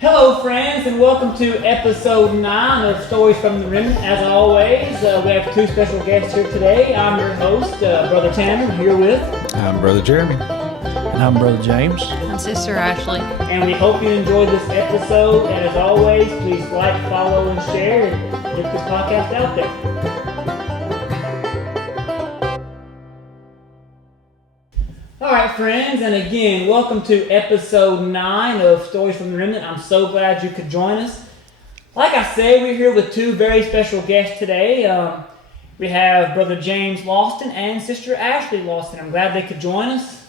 Hello, friends, and welcome to episode 9 of Stories from the Remnant. As always, we have two special guests here today. I'm your host, Brother Tanner, here with... I'm Brother Jeremy. And I'm Brother James. I'm Sister Ashley. And we hope you enjoyed this episode. And as always, please like, follow, and share, and get this podcast out there. All right, friends, and again, welcome to episode 9 of Stories from the Remnant. I'm so glad you could join us. Like I say, we're here with two very special guests today. We have Brother James Logsdon and Sister Ashley Logsdon. I'm glad they could join us.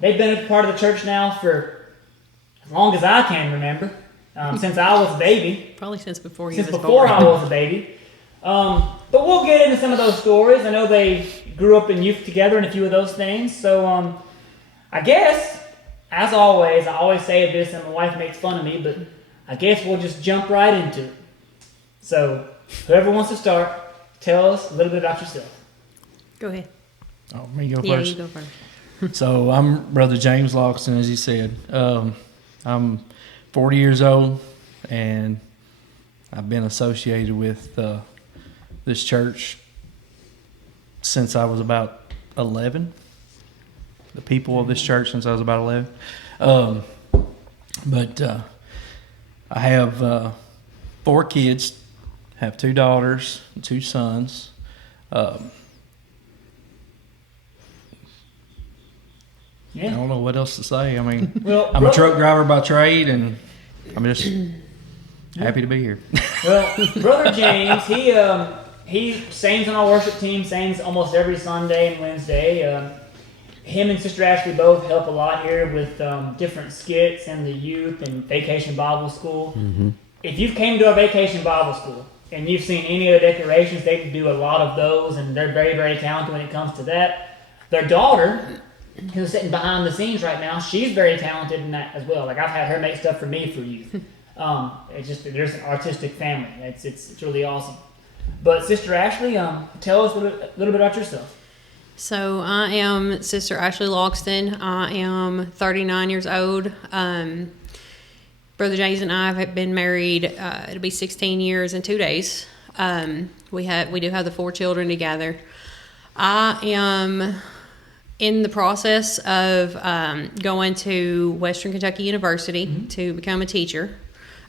They've been a part of the church now for as long as I can remember, since I was a baby. Probably since before I was a baby. But we'll get into some of those stories. I know they grew up in youth together and a few of those things. So I guess, as always, I always say this and my wife makes fun of me, but I guess we'll just jump right into it. So whoever wants to start, tell us a little bit about yourself. Go ahead. Oh, me go Yeah, first? you go first. So I'm Brother James Logsdon, as he said. I'm 40 years old, and I've been associated with this church since I was about 11. The people of this church since I was about 11. But I have 4 kids, have 2 daughters, 2 sons. Yeah. I don't know what else to say. I mean, Well, I'm a truck driver by trade, and I'm just happy to be here. Well, Brother James, he sings on our worship team, sings almost every Sunday and Wednesday. Him and Sister Ashley both help a lot here with different skits and the youth and Vacation Bible School. Mm-hmm. If you've came to our Vacation Bible School and you've seen any of the decorations, they do a lot of those, and they're very, very talented when it comes to that. Their daughter, who's sitting behind the scenes right now, she's very talented in that as well. Like, I've had her make stuff for me for youth. There's an artistic family. It's really awesome. But Sister Ashley, tell us a little bit about yourself. So I am Sister Ashley Logsdon. I am 39 years old. Brother James and I have been married. It'll be 16 years and 2 days. We do have the 4 children together. I am in the process of going to Western Kentucky University to become a teacher.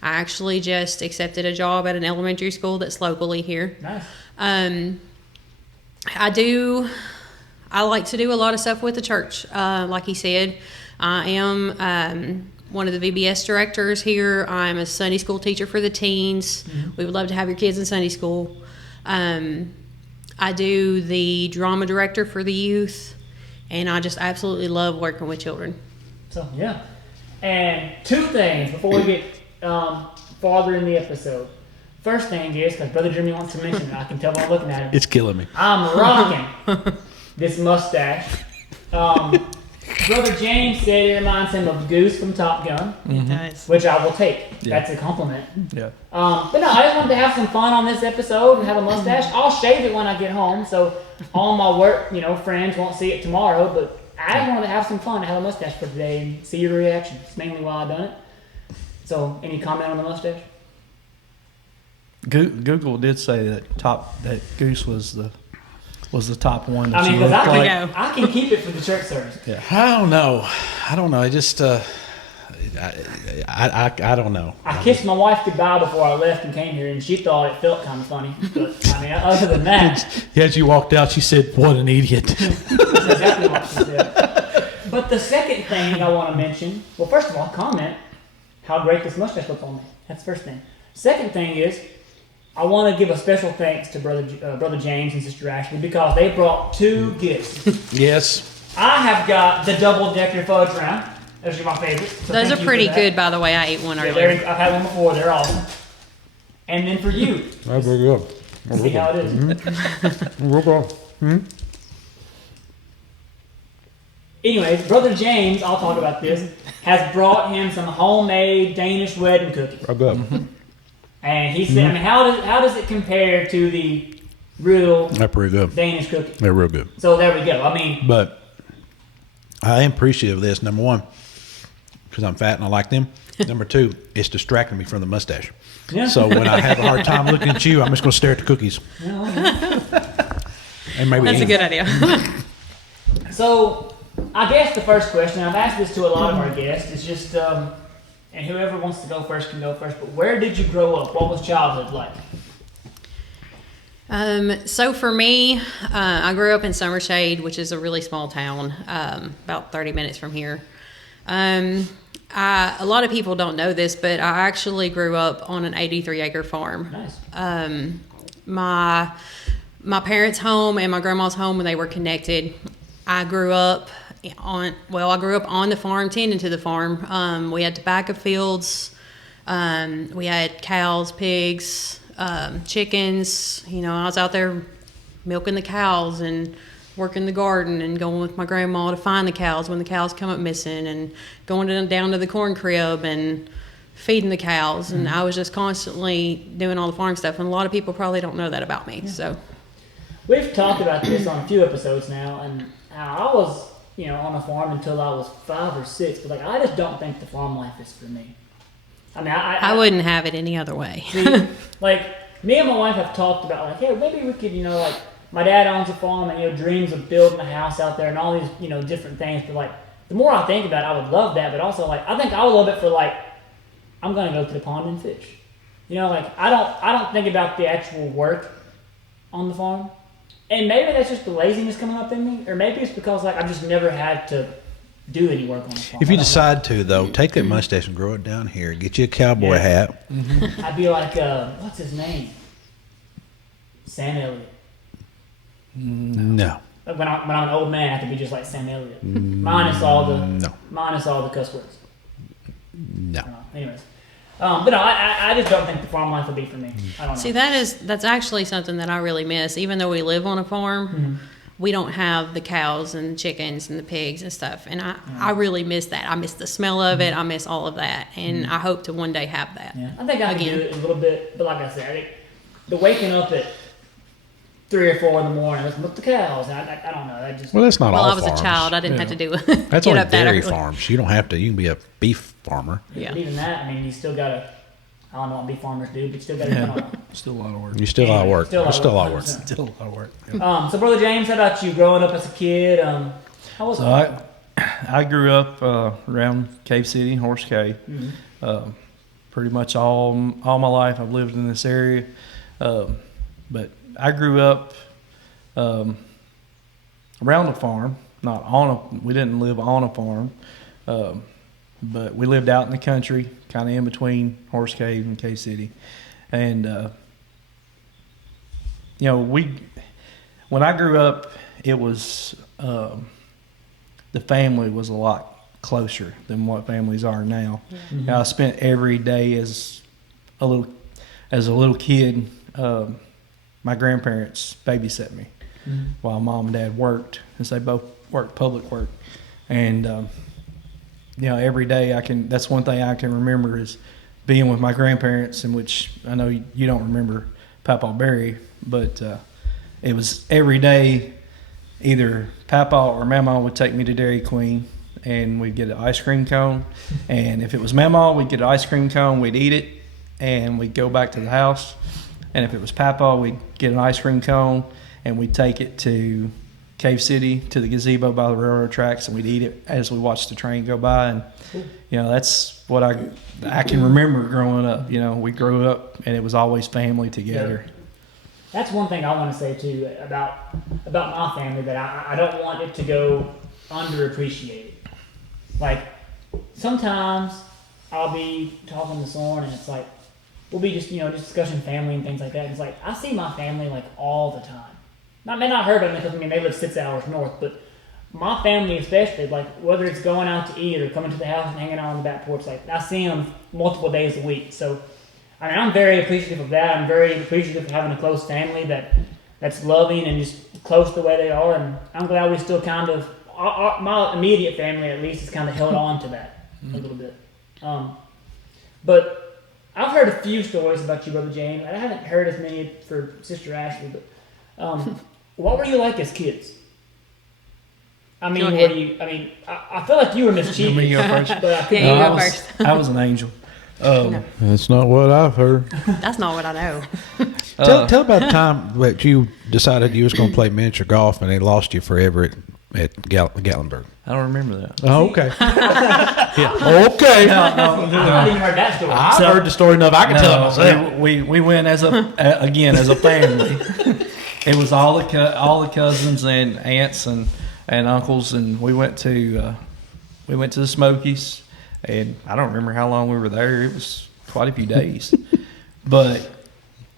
I actually just accepted a job at an elementary school that's locally here. Nice. I like to do a lot of stuff with the church. Like he said, I am one of the VBS directors here. I'm a Sunday school teacher for the teens. Mm-hmm. We would love to have your kids in Sunday school. I do the drama director for the youth, and I just absolutely love working with children. So, yeah. And 2 things before we get farther in the episode. First thing is, because Brother Jimmy wants to mention it, I can tell by looking at him. It's killing me. I'm rocking this mustache. Brother James said it reminds him of Goose from Top Gun, which I will take. Yeah. That's a compliment. Yeah. But no, I just wanted to have some fun on this episode and have a mustache. I'll shave it when I get home, so all my work, friends won't see it tomorrow. But I just wanted to have some fun and have a mustache for today and see your reaction. It's mainly why I done it. So, any comment on the mustache? Google did say that Goose was the top one. That I mean, you because looked like. I can keep it for the church service. Yeah. I don't know. I just, I don't know. I kissed my wife goodbye before I left and came here, and she thought it felt kind of funny. But, I mean, other than that... As you walked out, she said, "What an idiot." That's exactly what she said. But the second thing I want to mention... Well, first of all, comment how great this mustache looks on me. That's the first thing. Second thing is, I want to give a special thanks to Brother James and Sister Ashley because they brought 2 gifts. Yes. I have got the double-decker fudge round. Those are my favorites. So those are pretty good, by the way. I ate one earlier. I've had one before. They're awesome. And then for you. That's very good. See how it is. Mm-hmm. Anyways, Brother James, I'll talk about this, has brought him some homemade Danish wedding cookies. Very good. Mm-hmm. And he said, I mean, how does it compare to the real They're pretty good. Danish cookie? They're real good. So there we go. I mean, but I am appreciative of this. Number one, because I'm fat and I like them. Number two, it's distracting me from the mustache. Yeah. So when I have a hard time looking at you, I'm just going to stare at the cookies. And maybe That's a eat. good idea. So, I guess the first question, I've asked this to a lot of our guests, is just, and whoever wants to go first can go first, but where did you grow up? What was childhood like? So for me, I grew up in Summershade, which is a really small town, about 30 minutes from here. A lot of people don't know this, but I actually grew up on an 83-acre farm. Nice. My parents' home and my grandma's home, when they were connected, I grew up on the farm, tending to the farm. We had tobacco fields. We had cows, pigs, chickens. You know, I was out there milking the cows and working the garden and going with my grandma to find the cows when the cows come up missing, and going down to the corn crib and feeding the cows. And I was just constantly doing all the farm stuff, and a lot of people probably don't know that about me. So We've talked about this on a few episodes now, and I was, on a farm until I was 5 or 6, but I just don't think the farm life is for me. I mean, I wouldn't have it any other way. See, me and my wife have talked about, hey, maybe we could, my dad owns a farm and, dreams of building a house out there and all these, different things. But, the more I think about it, I would love that. But also, I think I would love it for, I'm going to go to the pond and fish. I don't think about the actual work on the farm. And maybe that's just the laziness coming up in me. Or maybe it's because, I've just never had to do any work on the farm. If you decide to, though, take that mustache and grow it down here. Get you a cowboy hat. I'd be like, what's his name? Sam Elliott. No. When I'm an old man, I could be just like Sam Elliott, minus all the cuss words. No. Anyways, but no, I just don't think the farm life would be for me. I don't know. See, that's actually something that I really miss. Even though we live on a farm, we don't have the cows and the chickens and the pigs and stuff. And I really miss that. I miss the smell of it. I miss all of that. And I hope to one day have that. Yeah, I think I can do it a little bit, but like I said, I think the waking up at 3 or 4 in the morning, let's milk the cows. I don't know. Well, that's not all I was farms. a child. I didn't have to do it. That's get only up that dairy early. farms. You don't have to. You can be a beef farmer. Yeah. But even that, I mean, you still gotta. I don't know what beef farmers do, but you still gotta. Still a lot of work. You still a lot of work. Still a lot Still a lot of of work. work. Still a lot of work. Yeah. So, Brother James, how about you? Growing up as a kid, how was So it? I grew up around Cave City, Horse Cave. Pretty much all my life I've lived in this area. But I grew up around a farm, we didn't live on a farm, but we lived out in the country, kind of in between Horse Cave and Cave City. And, when I grew up, it was, the family was a lot closer than what families are now. I spent every day as a little kid, my grandparents babysat me while mom and dad worked, since they both worked public work. And, every day that's one thing I can remember is being with my grandparents, in which I know you don't remember Papa Barry, but it was every day either Papa or Mama would take me to Dairy Queen and we'd get an ice cream cone. And if it was Mama, we'd get an ice cream cone, we'd eat it, and we'd go back to the house. And if it was Papa, we'd get an ice cream cone and we'd take it to Cave City, to the gazebo by the railroad tracks, and we'd eat it as we watched the train go by. And that's what I can remember growing up. We grew up and it was always family together. Yeah. That's one thing I want to say too about my family, that I don't want it to go underappreciated. Sometimes I'll be talking to someone and it's we'll be just discussing family and things like that. It's I see my family all the time. Not her, but because they live 6 hours north. But my family, especially, whether it's going out to eat or coming to the house and hanging out on the back porch, I see them multiple days a week. So, I'm very appreciative of that. I'm very appreciative of having a close family that's loving and just close the way they are. And I'm glad we still kind of, my immediate family at least, has kind of held on to that a little bit. But I've heard a few stories about you, Brother James. I haven't heard as many for Sister Ashley, but what were you like as kids? I mean, Go were ahead. you? I mean, I feel like you were mischievous. Me go first? But I could Yeah, you be go wrong. first. I was an angel. That's not what I've heard. That's not what I know. Tell about the time that you decided you was going to play miniature golf and they lost you forever at Gatlinburg. I don't remember that. Oh, okay. Yeah. Okay. I've not even heard that story. I've heard the story enough. I can tell it myself. we went as a family. It was all the cousins and aunts and uncles, and we went to the Smokies, and I don't remember how long we were there. It was quite a few days, but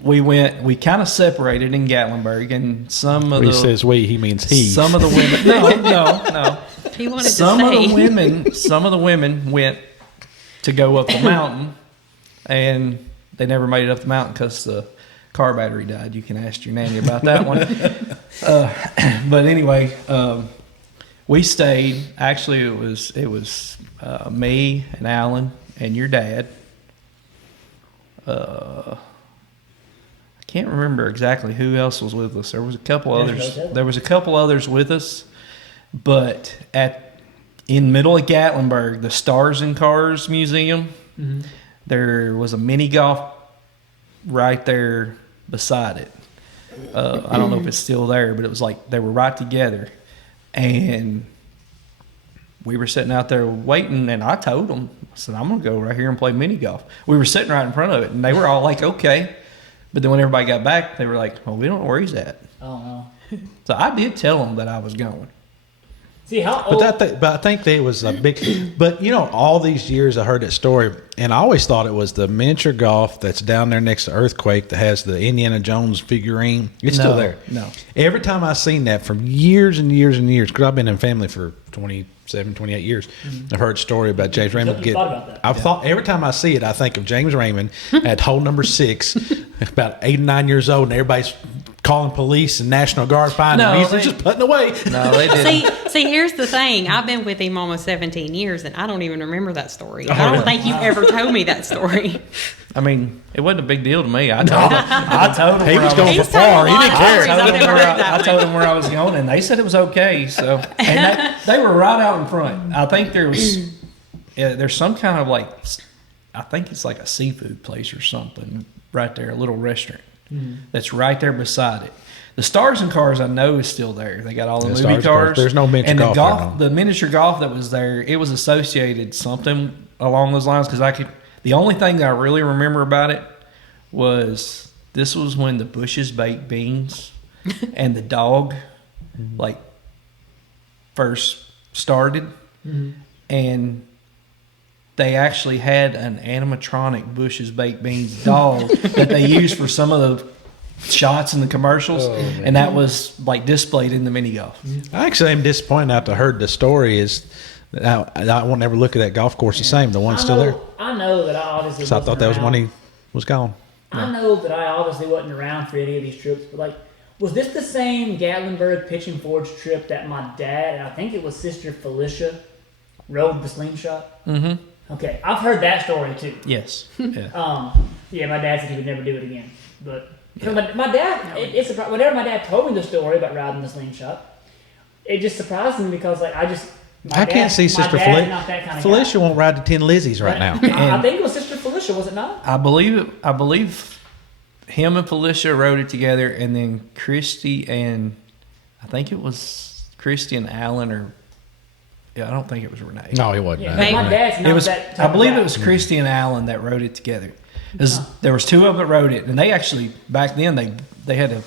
we kind of separated in Gatlinburg, and some of When he the says we, he means he. some of the women no. He wanted Some to of say. the women went to go up the mountain, and they never made it up the mountain because the car battery died. You can ask your nanny about that one. But anyway, we stayed. Actually, it was me and Alan and your dad. I can't remember exactly who else was with us. There was a couple others. There was a couple others with us, but in middle of Gatlinburg, the Stars and Cars Museum, there was a mini golf right there beside it. I don't know if it's still there, but it was like they were right together, and we were sitting out there waiting, and I told them, I said, I'm going to go right here and play mini golf. We were sitting right in front of it, and they were all like, okay. But then when everybody got back, they were like, well, we don't know where he's at. Oh no. So I did tell them that I was going. See how old? But I think there was a big. But all these years I heard that story, and I always thought it was the miniature golf that's down there next to Earthquake that has the Indiana Jones figurine. It's still there. No. Every time I've seen that from years and years and years, because I've been in family for 27, 28 years, I've heard a story about James Raymond. Thought about that. I've thought every time I see it, I think of James Raymond at hole number 6, about 8 or 9 years old, and everybody's calling police and National Guard finding him. He's just putting away. No, they didn't. See, here's the thing. I've been with him almost 17 years, and I don't even remember that story. I don't think you've ever told me that story. I mean, it wasn't a big deal to me. I told him He where was I going was. for He's told far. a He lot didn't of care. stories. I've never heard that I one. told them where I was going, and they said it was okay. So, and they were right out in front. I think there's some kind of I think it's like a seafood place or something right there, a little restaurant that's right there beside it. The Stars and Cars I know is still there. They got all the Yeah, movie Stars and Cars. cars. There's no miniature and golf there, no. the miniature golf that was there, it was associated something along those lines because the only thing that I really remember about it was this was when the Bush's baked beans and the dog first started, and they actually had an animatronic Bush's baked beans dog that they used for some of the shots in the commercials, and that was displayed in the mini golf. I actually am disappointed after I heard the story is that I won't ever look at that golf course the same. The one's still there. I know that I obviously. So I thought that was when he was gone. I know that I obviously wasn't around for any of these trips, but was this the same Gatlinburg Pitching Forge trip that my dad and I think it was Sister Felicia rode the slingshot? Mm-hmm. Okay, I've heard that story too. Yes. Yeah. Yeah, my dad said he would never do it again, but my dad, it's surprised. Whenever my dad told me the story about riding the slingshot, it just surprised me because I can't see Sister Felicia guy. won't ride to 10 Lizzies right now. I think it was Sister Felicia, was it not? I believe him and Felicia rode it together, and then Christy and I think it was Christy and Alan, I don't think it was Renee. No, he wasn't. Yeah, Maybe. my dad's not It was. that. I believe it was Christy and Alan that rode it together. There was two of them that rode it, and they actually back then they had a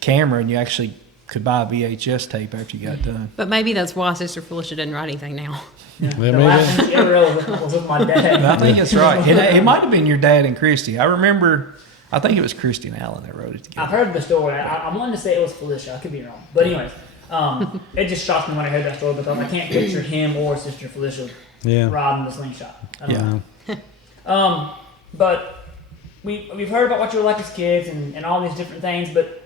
camera, and you actually could buy a VHS tape after you got done. But maybe that's why Sister Felicia doesn't write anything now. The maybe. last thing she ever rode was with my dad. I think that's right. It might have been your dad and Christy. I remember. I think it was Christy and Alan that rode it together. I've heard the story. I wanted to say it was Felicia. I could be wrong. But anyways, it just shocked me when I heard that story because I can't picture him or Sister Felicia riding the slingshot. I don't know. But we've heard about what you were like as kids and all these different things. But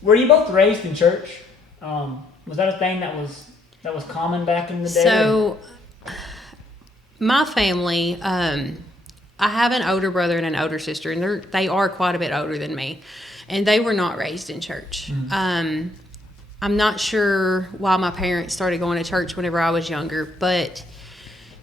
were you both raised in church? Was that a thing that was common back in the day? So, my family, I have an older brother and an older sister, and they are quite a bit older than me, and they were not raised in church. I'm not sure why my parents started going to church whenever I was younger, but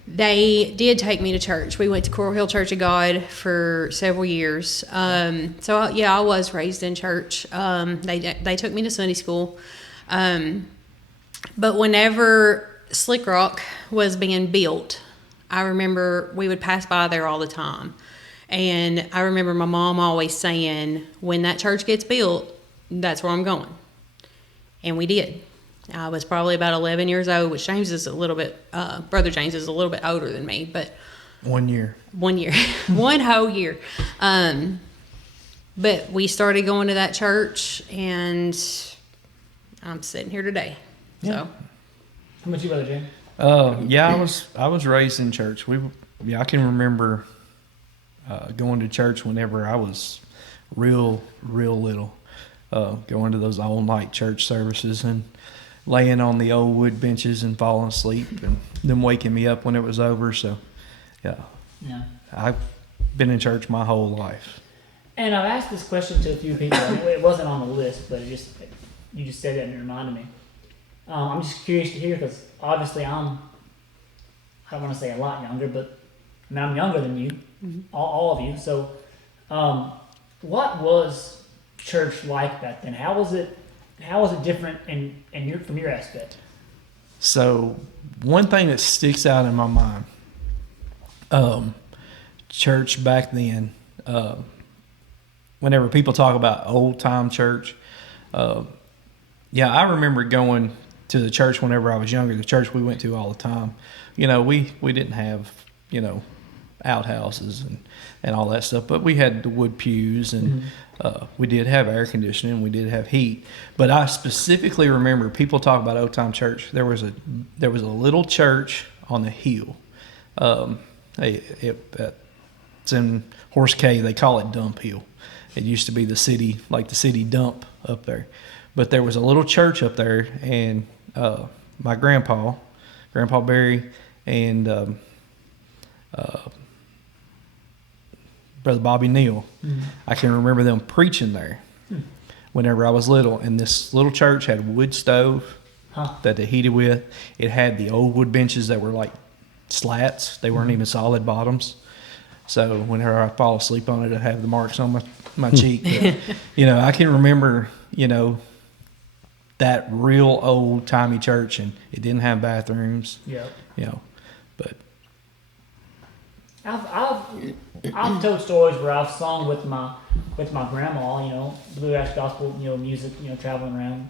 they did take me to church. We went to Coral Hill Church of God for several years. I was raised in church. They took me to Sunday school. But whenever Slick Rock was being built, I remember we would pass by there all the time. And I remember my mom always saying, when that church gets built, that's where I'm going. And we did. I was probably about 11 years old, which James is a little bit, Brother James is a little bit older than me, but 1 year. 1 year, 1 whole year. But we started going to that church, and I'm sitting here today. Yeah. So, How about you, Brother James? I was raised in church. I can remember going to church whenever I was real little. Going to those all-night church services and laying on the old wood benches and falling asleep and them waking me up when it was over. So, yeah. I've been in church my whole life. And I've asked this question to a few people. I mean, it wasn't on the list, but you just said it and it reminded me. I'm just curious to hear because obviously I don't want to say a lot younger, but I mean, I'm younger than you, all of you. So, what was church like back then? How was it different from your aspect? So one thing that sticks out in my mind, church back then, whenever people talk about old time church, I remember going to the church whenever I was younger, the church we went to all the time. We didn't have, outhouses and all that stuff, but we had the wood pews and we did have air conditioning, we did have heat. But I specifically remember people talk about old time church. There was a little church on the hill. It's in Horse Cave. They call it Dump Hill. It used to be the city dump up there. But there was a little church up there, and my Grandpa Barry, and Brother Bobby Neal. I can remember them preaching there whenever I was little. And this little church had a wood stove that they heated with. It had the old wood benches that were like slats. They weren't even solid bottoms. So whenever I fall asleep on it, I have the marks on my cheek. But, I can remember, that real old timey church, and it didn't have bathrooms. Yeah. But I've told stories where I've sung with my grandma, bluegrass gospel, music, traveling around,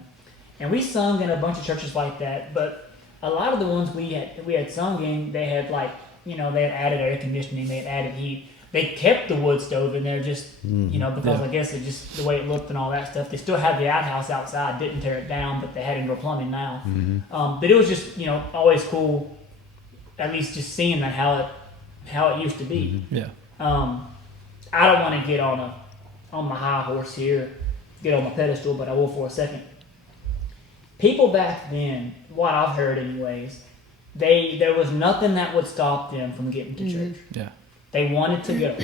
and we sung in a bunch of churches like that. But a lot of the ones we had sung in, they had they had added air conditioning, they had added heat. They kept the wood stove in there just because I guess it just the way it looked and all that stuff. They still had the outhouse outside, didn't tear it down, but they had indoor plumbing now. But it was just always cool, at least just seeing that how it used to be. I don't want to get on my high horse here, get on my pedestal, but I will for a second. People back then, what I've heard anyways, there was nothing that would stop them from getting to church. Yeah. They wanted to go.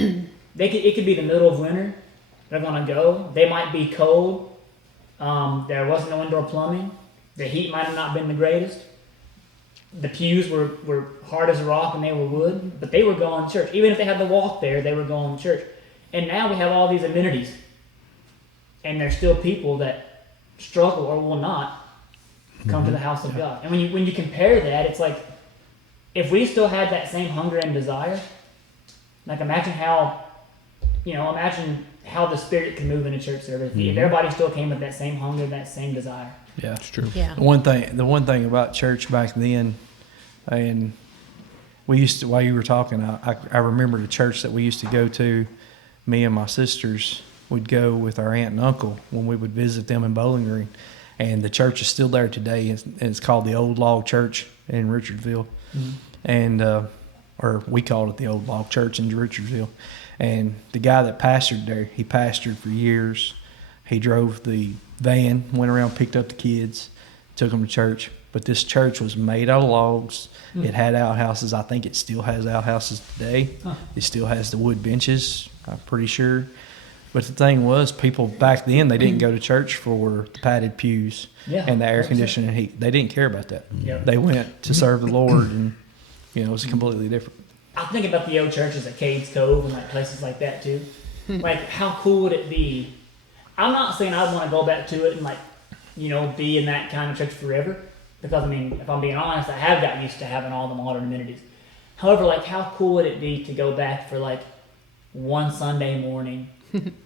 It could be the middle of winter. They're going to go. They might be cold. There wasn't no indoor plumbing. The heat might have not been the greatest. The pews were hard as a rock and they were wood, but they were going to church. Even if they had to walk there, they were going to church. And now we have all these amenities, and there's still people that struggle or will not come to the house of God. And when you compare that, it's like if we still had that same hunger and desire, like imagine how the Spirit can move in a church service. If everybody still came with that same hunger, that same desire. Yeah, It's true. yeah. The one thing about church back then, and we used to, while you were talking, I remember the church that we used to go to. Me and my sisters would go with our aunt and uncle when we would visit them in Bowling Green, and the church is still there today. And it's called the Old Log Church in Richardsville, and or we called it the Old Log Church in Richardsville. And the guy that pastored there, he pastored for years. He drove the van, went around, picked up the kids, took them to church. But this church was made out of logs. It had outhouses. I think it still has outhouses today. It still has the wood benches, I'm pretty sure. But the thing was, people back then, they didn't go to church for the padded pews and the air conditioning and heat. They didn't care about that. Yeah. They went to serve the Lord, and it was completely different. I think about the old churches at Cades Cove and like places like that too. Like, how cool would it be? I'm not saying I want to go back to it and like, be in that kind of church forever. Because I mean, if I'm being honest, I have got used to having all the modern amenities. However, like, how cool would it be to go back for like one Sunday morning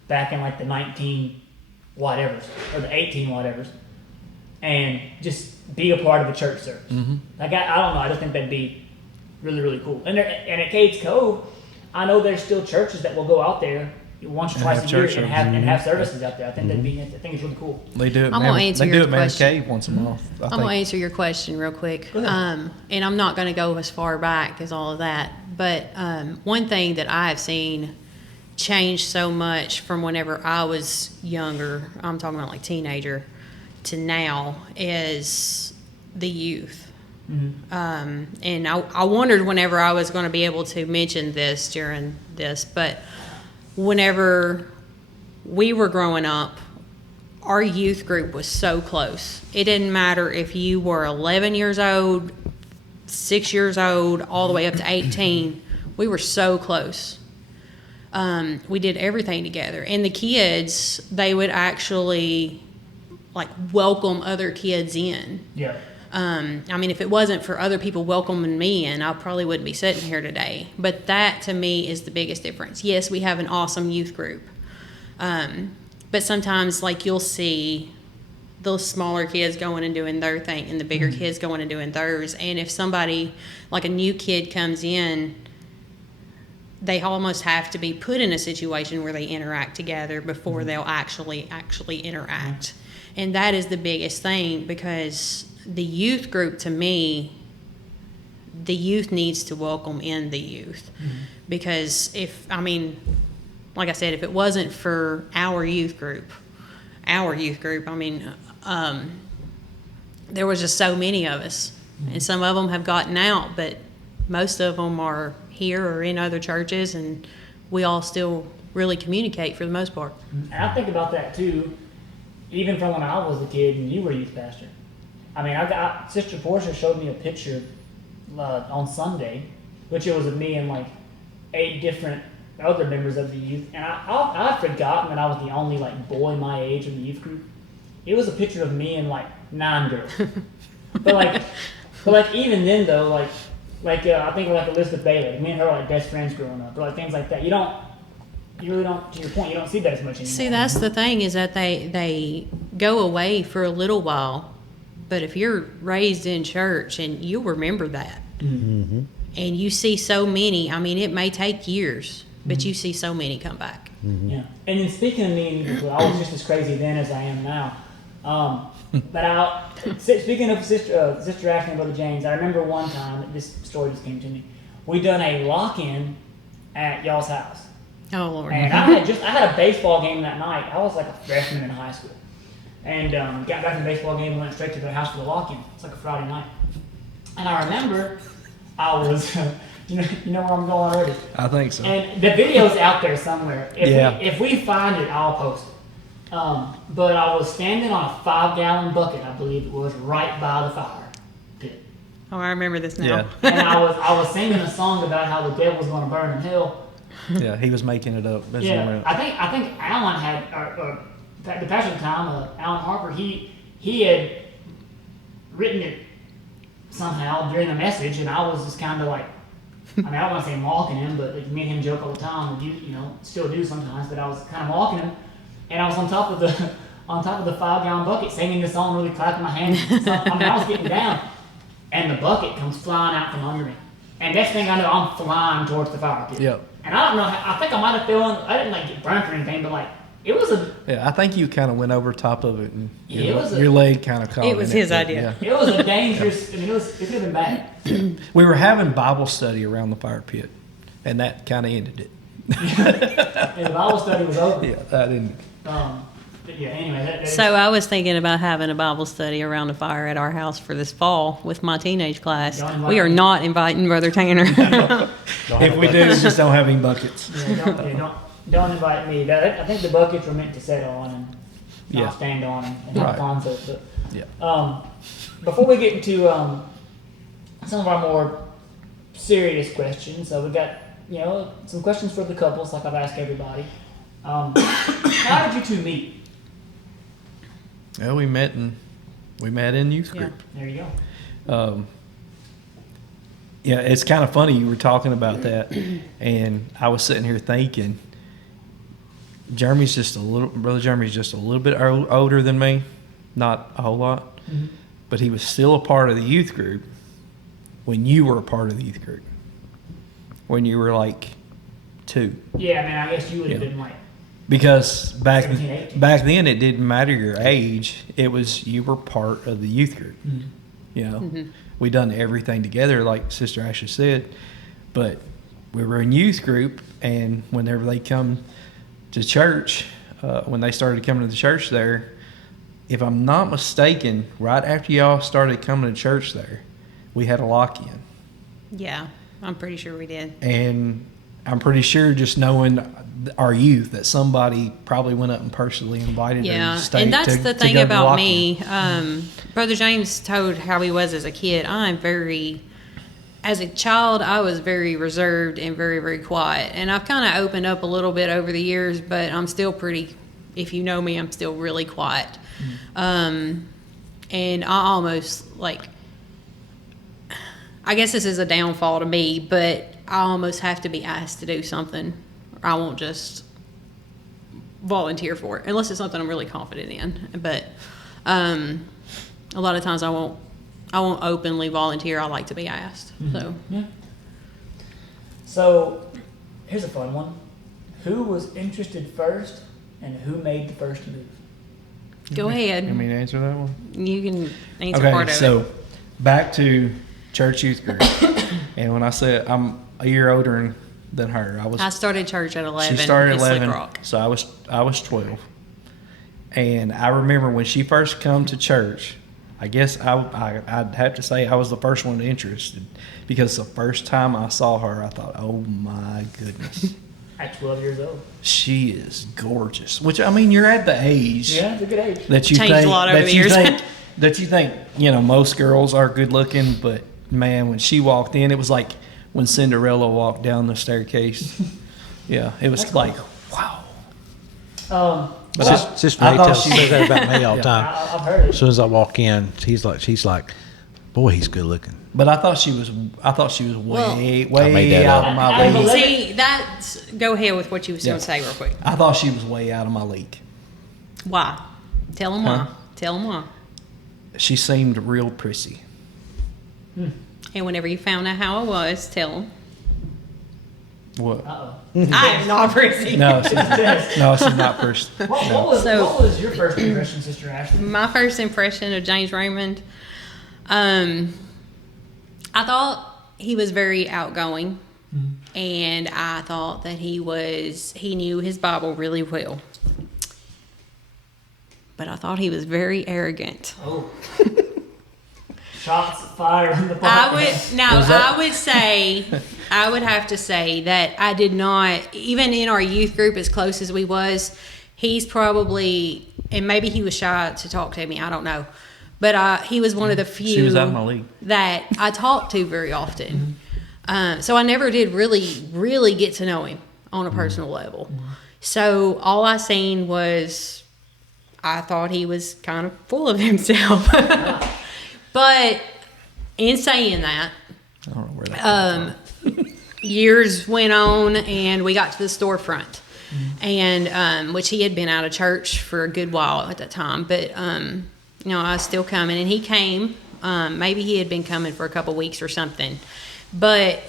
back in like the 19 whatevers or the 18 whatevers, and just be a part of a church service. Like, I don't know, I just think that'd be really, really cool. And at Cades Cove, I know there's still churches that will go out there once or twice a year and have services out there. I think I think it's really cool. They do it. I'm gonna answer they your do it Man's question. Cave once a month. I'm going to answer your question real quick. And I'm not going to go as far back as all of that. But one thing that I have seen change so much from whenever I was younger, I'm talking about like teenager, to now, is the youth. And I wondered whenever I was going to be able to mention this during this, but whenever we were growing up, our youth group was so close. It didn't matter if you were 11 years old, 6 years old, all the way up to 18. We were so close. We did everything together. And the kids, they would actually like welcome other kids in. Yeah. I mean, if it wasn't for other people welcoming me in, I probably wouldn't be sitting here today. But that, to me, is the biggest difference. Yes, we have an awesome youth group. But sometimes, like, you'll see those smaller kids going and doing their thing and the bigger kids going and doing theirs. And if somebody, like a new kid comes in, they almost have to be put in a situation where they interact together before they'll actually interact. And that is the biggest thing, because the youth group, to me, the youth needs to welcome in the youth. Because like I said, if it wasn't for our youth group, there was just so many of us. And some of them have gotten out, but most of them are here or in other churches, and we all still really communicate for the most part. And I think about that too, even from when I was a kid and you were a youth pastor. I mean, Sister Portia showed me a picture on Sunday, which it was of me and like 8 different other members of the youth, and I'd forgotten that I was the only like boy my age in the youth group. It was a picture of me and like 9 girls. but even then though, I think like Elizabeth Bailey, me and her were like best friends growing up, or like things like that. You really don't, to your point, you don't see that as much anymore. See, that's the thing, is that they go away for a little while, but if you're raised in church, and you'll remember that, and you see so many, I mean, it may take years, but you see so many come back. Yeah. And then speaking of me, I was just as crazy then as I am now. But speaking of Sister Ashley and Brother James, I remember one time that this story just came to me. We done a lock-in at y'all's house. Oh, Lord. And I had a baseball game that night. I was like a freshman in high school. And got back from the baseball game and went straight to their house for the lock-in. It's like a Friday night. And I remember I was, you know where I'm going already? I think so. And the video's out there somewhere. If we find it, I'll post it. But I was standing on a 5-gallon bucket, I believe it was, right by the fire pit. Oh, I remember this now. Yeah. And I was singing a song about how the devil's going to burn in hell. Yeah, he was making it up. As he went. I think Alan had, the pastor at the time, Alan Harper, he had written it somehow during the message, and I was just kind of like, I mean, I don't want to say mocking him, but like, me and him joke all the time, and still do sometimes, but I was kind of mocking him, and I was on top of the 5-gallon bucket singing this song, really clapping my hands. I was getting down, and the bucket comes flying out from under me, and next thing I know, I'm flying towards the fire pit. Yep. And I don't know, I think I might have I didn't like get burnt or anything, but like, it was Yeah, I think you kind of went over top of it, and Yeah, your leg kind of caught. It was his idea. it was a dangerous, I mean, it could have been bad. We were having Bible study around the fire pit, and that kind of ended it. And the Bible study was over. Yeah, that didn't. But yeah, anyway. That So I was thinking about having a Bible study around the fire at our house for this fall with my teenage class. Don't invite We are me. not inviting Brother Tanner. If we do, just don't have any buckets. Yeah, don't invite me. I think the buckets were meant to set on and not stand on and have fun. But before we get into some of our more serious questions, so we got some questions for the couples, like I've asked everybody. How did you two meet? Well, we met in youth group. There you go. It's kind of funny you were talking about that, and I was sitting here thinking, Brother Jeremy's just a little bit older than me, not a whole lot, but he was still a part of the youth group when you were a part of the youth group, when you were like 2. Yeah, I mean, I guess you would have been like. Because back 17, 18. then it didn't matter your age. It was you were part of the youth group. We done everything together, like Sister Ashley said. But we were in youth group, and whenever they come to church, when they started coming to the church there, if I'm not mistaken, right after y'all started coming to church there, we had a lock-in. Yeah, I'm pretty sure we did. And I'm pretty sure, just knowing our youth, that somebody probably went up and personally invited her to stay. And that's the thing go about me. Brother James told how he was as a kid. As a child, I was very reserved and very, very quiet. And I've kind of opened up a little bit over the years, but I'm still if you know me, I'm still really quiet. And I almost, I guess this is a downfall to me, but I almost have to be asked to do something, or I won't just volunteer for it, unless it's something I'm really confident in. But a lot of times I won't openly volunteer. I like to be asked. So here's a fun one. Who was interested first, and who made the first move? Go ahead. You want me to answer that one? You can answer part of it. So back to church youth group. And when I said I'm a year older than her, I started church at 11. She started at at Slick 11, Rock. so I was 12. And I remember when she first come to church, I guess I'd have to say I was the first one interested, because the first time I saw her, I thought, oh my goodness. At 12 years old. She is gorgeous. Which, I mean, you're at the age. Yeah, it's a good age. That you Changed think, a lot over the years. that you think, most girls are good looking, but man, when she walked in, it was like when Cinderella walked down the staircase. Yeah, it was like, wow. But Sister Ray says that about me all the time. I've heard it. As soon as I walk in, she's like, boy, he's good looking. But I thought she was way made that out up. of my league. See, go ahead with what you was going to say real quick. I thought she was way out of my league. Why? Tell them why. Huh? Tell them why. She seemed real prissy. And whenever you found out how I was, tell them. What? Uh-oh. I am not prissy. No, she's not prissy. What was your first impression, Sister Ashley? My first impression of James Raymond, I thought he was very outgoing, and I thought that he knew his Bible really well. But I thought he was very arrogant. Oh. Shots fired in the park. I would have to say that I did not, even in our youth group, as close as we was, he's probably, and maybe he was shy to talk to me, I don't know. But he was one of the few She was out of my league. that I talked to very often. So I never did really, really get to know him on a personal level. So all I seen was, I thought he was kind of full of himself. But in saying that, I don't know where that came from. years went on and we got to the storefront, and which he had been out of church for a good while at that time. But I was still coming, and he came. Maybe he had been coming for a couple weeks or something. But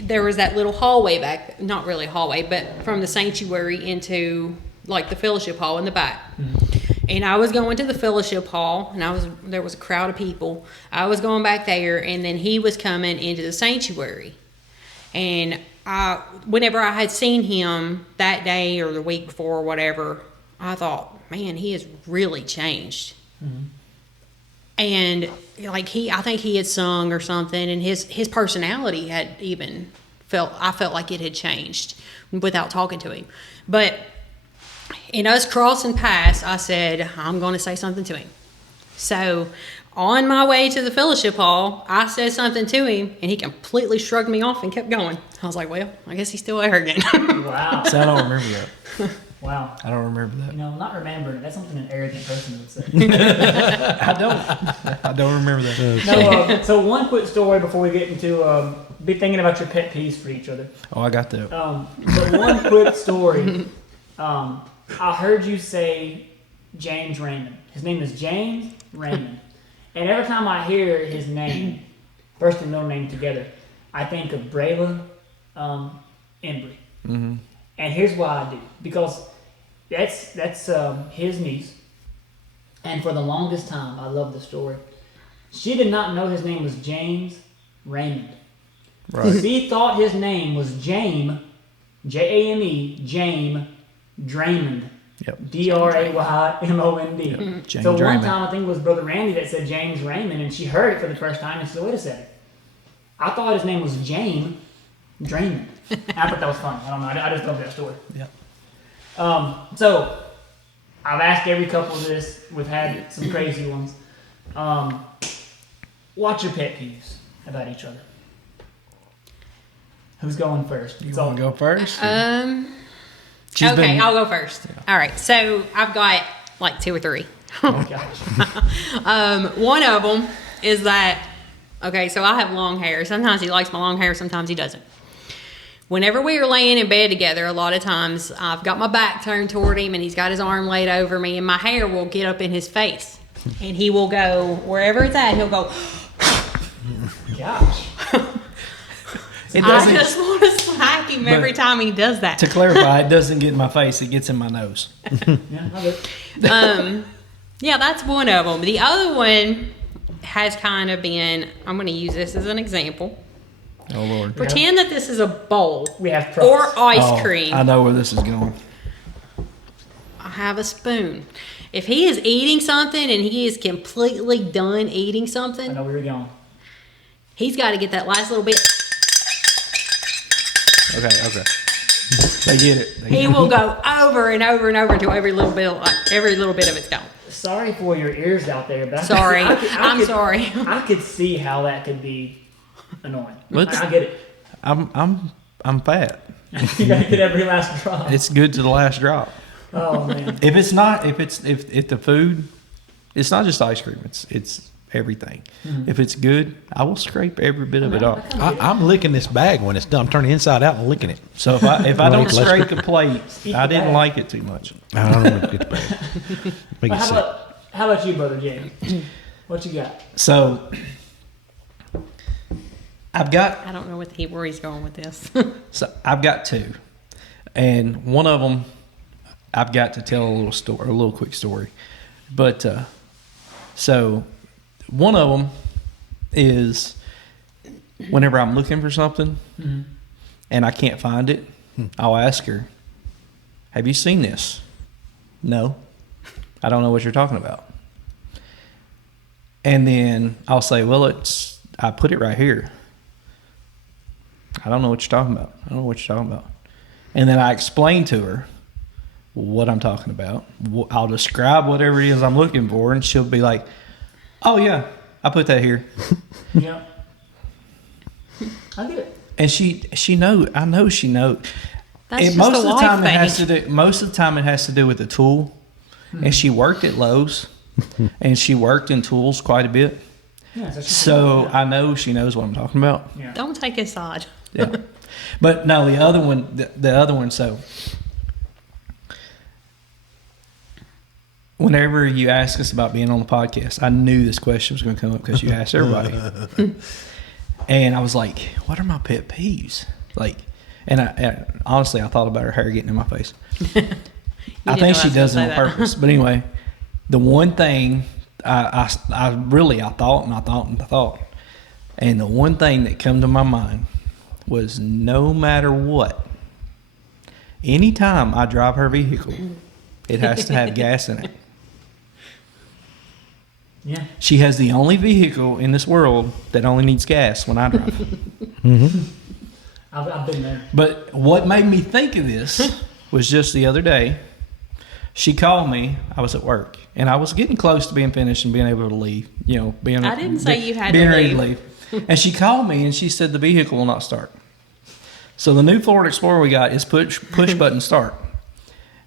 there was that little hallway back, not really a hallway, but from the sanctuary into like the fellowship hall in the back. And I was going to the fellowship hall, and there was a crowd of people. I was going back there, and then he was coming into the sanctuary. And whenever I had seen him that day or the week before or whatever, I thought, man, he has really changed. And I think he had sung or something, and his personality had even I felt like it had changed without talking to him. But in us crossing paths, I said, I'm going to say something to him. So on my way to the fellowship hall, I said something to him, and he completely shrugged me off and kept going. I was like, well, I guess he's still arrogant. Wow. So I don't remember that. Wow. I don't remember that. You know, not remembering, that's something an arrogant person would say. I don't remember that. No, so one quick story before we get into be thinking about your pet peeves for each other. Oh, I got that. But one quick story. I heard you say James Raymond. His name is James Raymond. And every time I hear his name, first and middle name together, I think of Brayla Embry. Mm-hmm. And here's why I do. Because that's his niece. And for the longest time, I love the story. She did not know his name was James Raymond. Right. She thought his name was Jame, Jame, Jame Draymond. Yep. Draymond. James So one Draymond. time, I think it was Brother Randy that said James Raymond, and she heard it for the first time and said, wait a second. I thought his name was Jame Draymond. And I thought that was funny. I don't know. I just love that story. Yep. So, I've asked every couple of this. We've had some crazy ones. What's your pet peeves about each other? Who's going first? You want to go first? Okay, I'll go first. All right, so I've got like 2 or 3. Oh, gosh. One of them is that, okay, so I have long hair. Sometimes he likes my long hair, sometimes he doesn't. Whenever we are laying in bed together, a lot of times I've got my back turned toward him and he's got his arm laid over me and my hair will get up in his face. And he will go, wherever it's at, he'll go, Gosh. I just want to smack him every time he does that. To clarify, it doesn't get in my face; it gets in my nose. Yeah, I bet. Yeah, that's one of them. The other one has kind of been, I'm going to use this as an example. Oh Lord! Pretend that this is a bowl We have or props. ice cream. I know where this is going. I have a spoon. If he is eating something and he is completely done eating I something, know where you're going. he's got to get that last little bit. Okay. They get it. He will go over and over and over until every little bit of it's gone. Sorry for your ears out there, but Sorry. I I'm could- sorry. I could see how that could be annoying. Let's- I get it. I'm fat. You gotta get every last drop. It's good to the last drop. Oh man. If it's not, if the food, it's not just ice cream. It's everything. If it's good, I will scrape every bit of it off. I'm licking this bag when it's done. I'm turning it inside out and licking it. So if I don't Let's- scrape the plate, Eat I the didn't bag. like it too much. I don't know what to get the bag. Make But it sick. how about you, Brother James? What you got? So I've got I don't know where he's going with this. I've got 2, and one of them I've got to tell a little quick story. But so one of them is whenever I'm looking for something and I can't find it, I'll ask her, "Have you seen this?" "No, I don't know what you're talking about." And then I'll say, "Well, I put it right here." "I don't know what you're talking about. I don't know what you're talking about." And then I explain to her what I'm talking about. I'll describe whatever it is I'm looking for, and she'll be like, "Oh yeah, I put that here." Yeah. I get it. And she knows. I know she knows. That's And just most a of the wife time thing. it has to do. Most of the time it has to do with the tool. And she worked at Lowe's, and she worked in tools quite a bit. Yeah, so, So I know she knows what I'm talking about. yeah. Don't take his side. Yeah. But no, the other one, so whenever you ask us about being on the podcast, I knew this question was going to come up because you asked everybody. And I was like, what are my pet peeves? Like, and honestly, I thought about her hair getting in my face. I think she does it on purpose. But anyway, the one thing I thought. And the one thing that come to my mind was no matter what, anytime I drive her vehicle, it has to have gas in it. Yeah. She has the only vehicle in this world that only needs gas when I drive. I've been there. But what made me think of this was just the other day. She called me. I was at work, and I was getting close to being finished and being able to leave. I didn't say you had being to ready leave. to leave. And she called me, and she said the vehicle will not start. So the new Ford Explorer we got is push button start.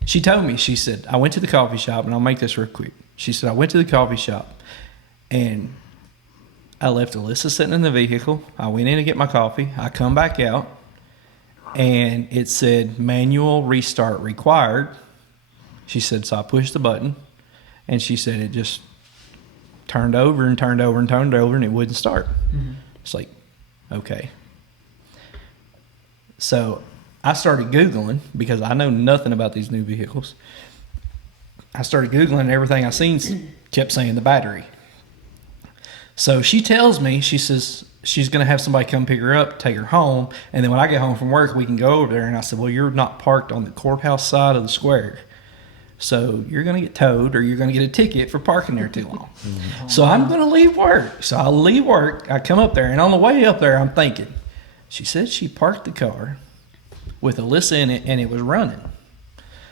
She told me, she said, I went to the coffee shop, and I'll make this real quick. She said, I went to the coffee shop, and I left Alyssa sitting in the vehicle. I went in to get my coffee. I come back out, and it said manual restart required. She said, so I pushed the button, and she said it just turned over and turned over and turned over, and it wouldn't start. Mm-hmm. It's like, okay. So I started Googling because I know nothing about these new vehicles. I started Googling, and everything I seen kept saying the battery. So she tells me, she says she's going to have somebody come pick her up, take her home, and then when I get home from work, we can go over there. And I said, well, you're not parked on the courthouse side of the square. So you're going to get towed, or you're going to get a ticket for parking there too long. Mm-hmm. So I'm going to leave work. So I leave work. I come up there, and on the way up there, I'm thinking, she said she parked the car with Alyssa in it, and it was running.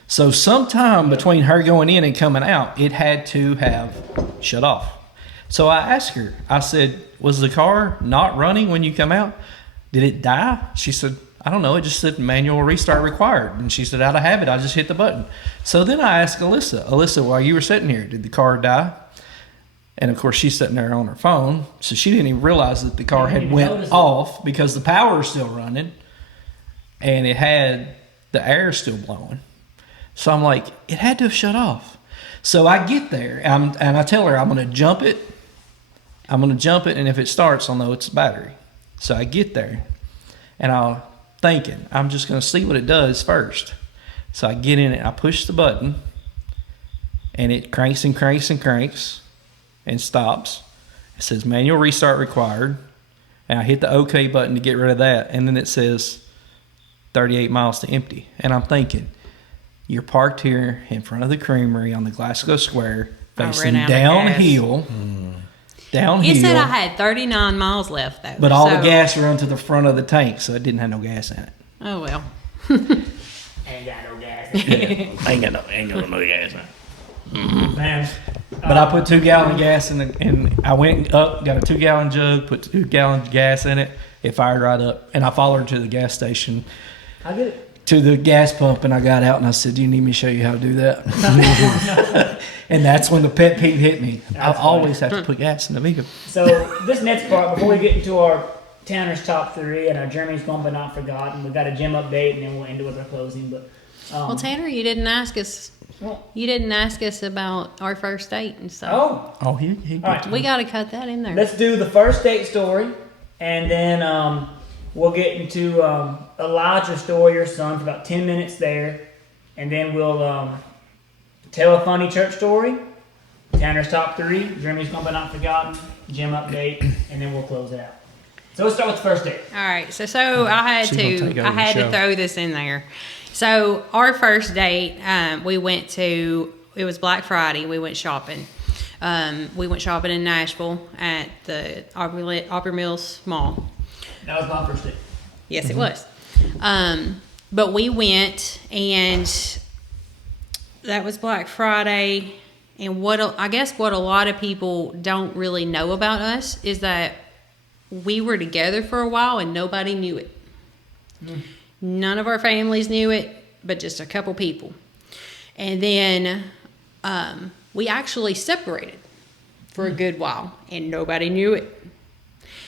So sometime between her going in and coming out, it had to have shut off. So I asked her, I said, was the car not running when you come out? Did it die? She said, I don't know. It just said manual restart required. And she said, out of habit, I just hit the button. So then I asked Alyssa, while you were sitting here, did the car die? And of course, she's sitting there on her phone. So she didn't even realize that the car had went off because the power is still running and it had the air still blowing. So I'm like, it had to have shut off. So I get there and I tell her, I'm going to jump it. And if it starts, I'll know it's a battery. So I get there and I'm thinking, I'm just going to see what it does first. So I get in it, I push the button, and it cranks and cranks and cranks and stops. It says manual restart required. And I hit the OK button to get rid of that. And then it says 38 miles to empty. And I'm thinking, you're parked here in front of the creamery on the Glasgow Square, facing downhill. Downhill. It said I had 39 miles left, though. But all the gas run to the front of the tank, so it didn't have no gas in it. Oh, well. Ain't got no gas. Ain't got no gas in it. Mm-hmm. Man. But I put 2 gallon gas in and I went up, got a 2 gallon jug, put 2 gallon gas in it. It fired right up. And I followed her to the gas station. I get it. To the gas pump, and I got out and I said, do you need me to show you how to do that? And that's when the pet peeve hit me. I always have to put gas in the vehicle. So this next part, before we get into our Tanner's top 3 and our Jeremy's Gone But Not Forgotten, we've got a gym update and then we'll end it with our closing. But well, Tanner, you didn't ask us. You didn't ask us about our first date and stuff. Oh, he all right. We got to cut that in there. Let's do the first date story, and then we'll get into Elijah's story, your son, for about 10 minutes there, and then we'll tell a funny church story, Tanner's top 3, Jeremy's Gone But Not Forgotten, gym update, and then we'll close it out. So let's start with the first date. All right. So I had to throw this in there. So our first date, we went to, it was Black Friday. We went shopping. We went shopping in Nashville at the Aubrey Mills Mall. That was my first date. Yes, it was. But we went, and that was Black Friday. And what a lot of people don't really know about us is that we were together for a while and nobody knew it. Mm. None of our families knew it, but just a couple people. And then we actually separated for a good while, and nobody knew it.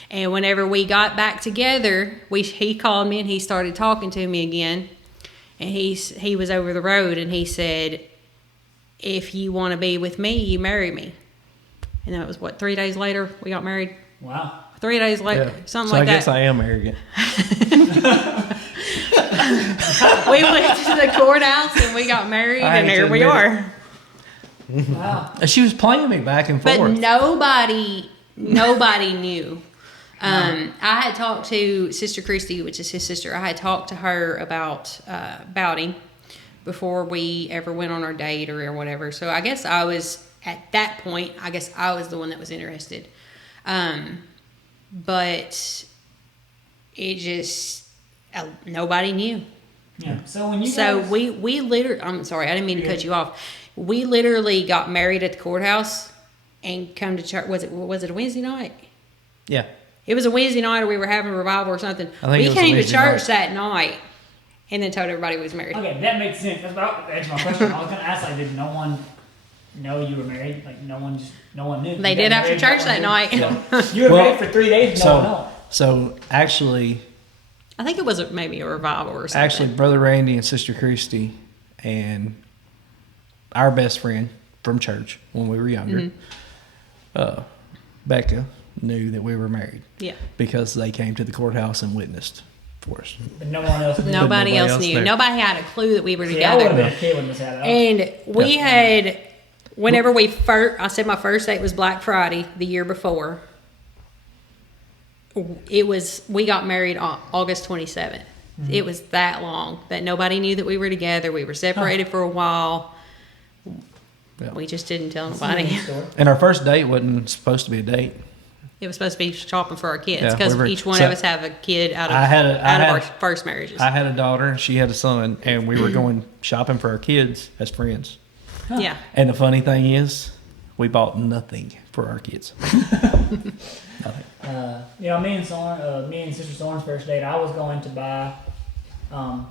And whenever we got back together, he called me and he started talking to me again. And he was over the road, and he said, if you want to be with me, you marry me. And that was 3 days later we got married. Wow. 3 days later, something like that. I guess I am arrogant. We went to the courthouse and we got married, and there we are. Wow. She was playing me back and forth. But nobody knew. I had talked to Sister Christy, which is his sister. I had talked to her about him before we ever went on our date or whatever. So I guess I was, at that point, I was the one that was interested. But it just, nobody knew. Yeah. So when you So guys, we literally, I'm sorry, I didn't mean to cut you off. We literally got married at the courthouse and come to church. Was it a Wednesday night? Yeah. It was a Wednesday night, or we were having a revival or something. I think it We was a came to Wednesday church night. that night and then told everybody we was married. okay, that makes sense. That's my question. I was gonna ask, like, did no one know you were married? Like, no one knew. They You did got after married, church no that one night. knew. So, you were Well, married for 3 days and no one knows. So actually, I think it was maybe a revival or something. Actually, Brother Randy and Sister Christy and our best friend from church when we were younger, Becca, knew that we were married Yeah. because they came to the courthouse and witnessed for us. But no one else knew. Nobody else knew. knew. Nobody had a clue that we were See, I would have together. been a kid when this happened. And we had, whenever we first, I said my first date was Black Friday the year before. We got married on August 27th. It was that long that nobody knew that we were together. We were separated for a while. Yeah. We just didn't tell It's a nobody. neat story. And our first date wasn't supposed to be a date. It was supposed to be shopping for our kids Yeah, because we were- each one so of us have a kid out of I had our first marriages. I had a daughter and she had a son, and we were going shopping for our kids as friends. Yeah. And the funny thing is, we bought nothing for our kids. Nothing. Me and Sister Soren's first date, I was going to buy some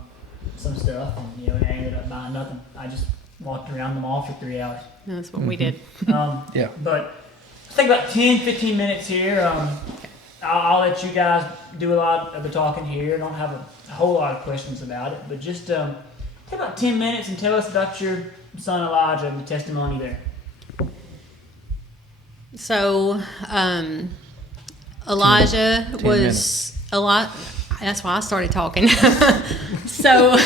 stuff, and I ended up buying nothing. I just walked around the mall for 3 hours. That's what we did. Yeah. But I think about 10, 15 minutes here. I'll let you guys do a lot of the talking here. I don't have a whole lot of questions about it, but just take about 10 minutes and tell us about your son Elijah and the testimony there. So, Elijah 10 was minutes. a lot. That's why I started talking. So,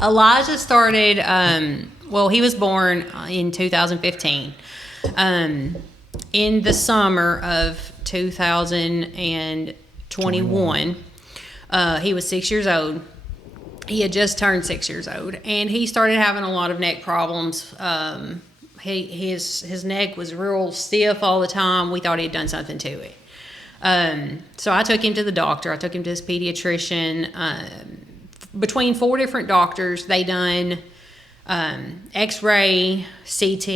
Elijah started. He was born in 2015. In the summer of 2021, he was 6 years old. He had just turned 6 years old, and he started having a lot of neck problems. His neck was real stiff all the time. We thought he had done something to it. So I took him to the doctor. I took him to his pediatrician. Between 4 different doctors, they done X-ray, CT.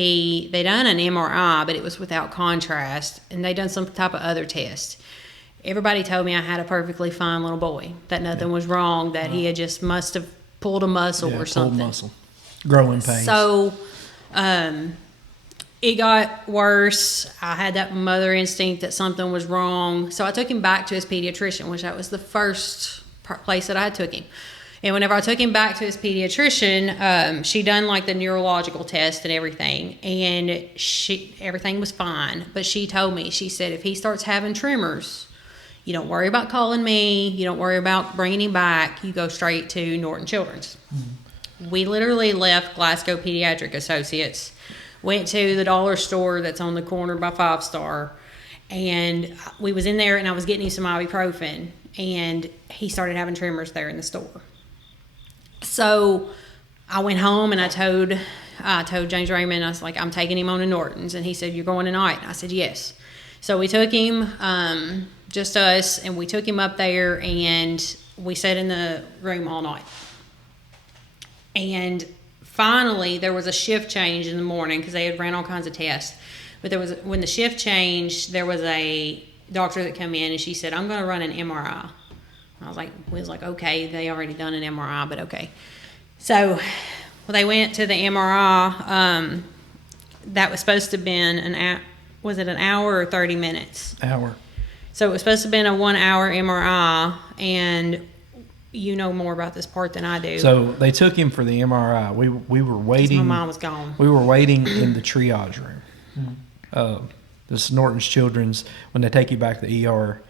They done an MRI, but it was without contrast, and they done some type of other test. Everybody told me I had a perfectly fine little boy, that nothing was wrong, that he had just must have pulled a muscle or something. Pulled muscle. Growing pains. So, it got worse. I had that mother instinct that something was wrong. So I took him back to his pediatrician, which that was the first place that I took him. And whenever I took him back to his pediatrician, she done like the neurological test and everything, and everything was fine. But she told me, she said, if he starts having tremors, you don't worry about calling me. You don't worry about bringing him back. You go straight to Norton Children's. Mm-hmm. We literally left Glasgow Pediatric Associates, went to the dollar store that's on the corner by 5 Star, and we was in there, and I was getting him some ibuprofen, and he started having tremors there in the store. So I went home and I told James Raymond, I was like, I'm taking him on to Norton's. And he said, you're going tonight? I said, yes. So we took him, just us, and we took him up there, and we sat in the room all night. And finally, there was a shift change in the morning because they had ran all kinds of tests. But when the shift changed, there was a doctor that came in, and she said, I'm going to run an MRI. We was like, okay, they already done an MRI, but okay. So they went to the MRI. That was supposed to have been was it an hour or 30 minutes? Hour. So it was supposed to have been a 1 hour MRI, and you know more about this part than I do. So they took him for the MRI. We were 'Cause waiting. my mom was gone. We were waiting in the triage room. This Norton's Children's, when they take you back to the ER,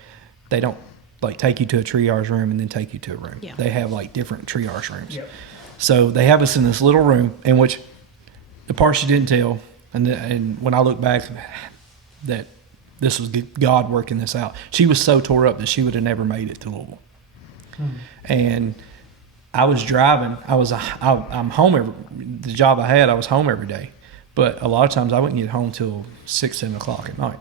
they don't like take you to a triage room and then take you to a room. Yeah. They have like different triage rooms. Yep. So they have us in this little room, in which the part she didn't tell, and when I look back, that this was God working this out. She was so tore up that she would have never made it to Louisville. And I was driving. I'm home the job I had, I was home every day. But a lot of times I wouldn't get home till 6, 7 o'clock at night.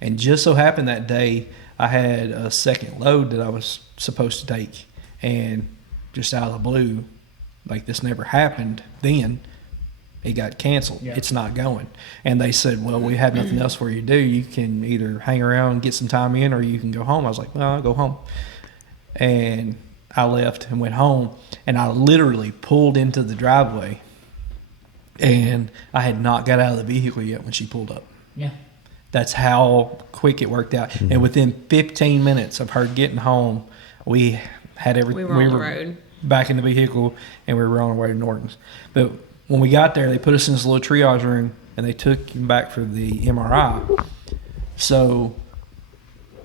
And just so happened that day I had a second load that I was supposed to take. And just out of the blue, like this never happened then, it got canceled. Yeah. It's not going. And they said, well, we have nothing else for you to do. You can either hang around and get some time in, or you can go home. I was like, well, I'll go home. And I left and went home, and I literally pulled into the driveway, and I had not got out of the vehicle yet when she pulled up. Yeah. That's how quick it worked out. And within 15 minutes of her getting home, we had everything. We were on the road. Back in the vehicle, and we were on our way to Norton's. But when we got there, they put us in this little triage room, and they took him back for the MRI. So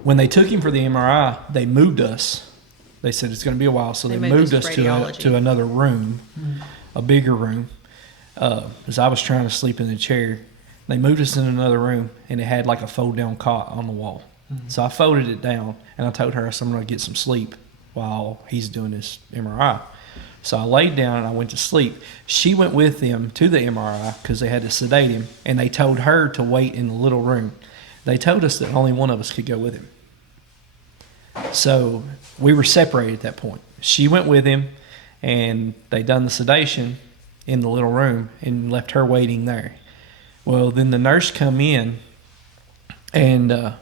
when they took him for the MRI, they moved us. They said it's going to be a while, so they moved us to another room, a bigger room, because I was trying to sleep in the chair. They moved us in another room, and it had like a fold-down cot on the wall. So I folded it down, and I told her, I said, I'm going to get some sleep while he's doing his MRI. So I laid down, and I went to sleep. She went with them to the MRI because they had to sedate him, and they told her to wait in the little room. They told us that only one of us could go with him. So we were separated at that point. She went with him, and they done the sedation in the little room and left her waiting there. Well, then the nurse come in, and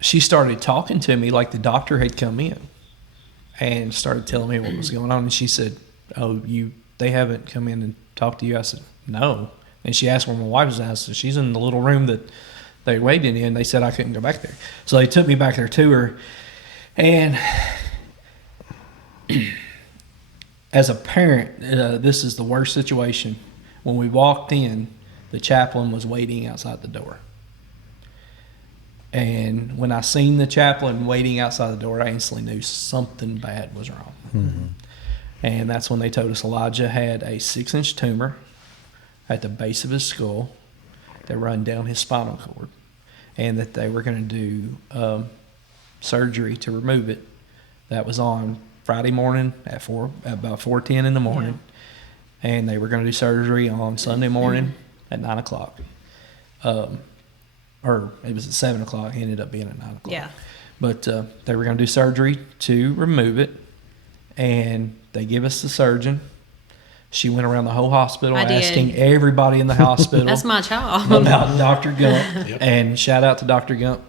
she started talking to me like the doctor had come in and started telling me what was going on. And she said, oh, they haven't come in and talked to you? I said, no. And she asked where my wife was at. I said, she's in the little room that they waited in. They said I couldn't go back there. So they took me back there to her. And as a parent, this is the worst situation. When we walked in, the chaplain was waiting outside the door. And when I seen the chaplain waiting outside the door, I instantly knew something bad was wrong. Mm-hmm. And that's when they told us Elijah had a 6-inch tumor at the base of his skull that run down his spinal cord, and that they were going to do surgery to remove it. That was on Friday morning at about 4:10 in the morning. Yeah. And they were going to do surgery on Sunday morning at 9 o'clock. Or it was at 7 o'clock. It ended up being at 9 o'clock. Yeah. But they were going to do surgery to remove it. And they give us the surgeon. She went around the whole hospital asking everybody in the hospital. That's my child. About Dr. Gump. Yep. And shout out to Dr. Gump.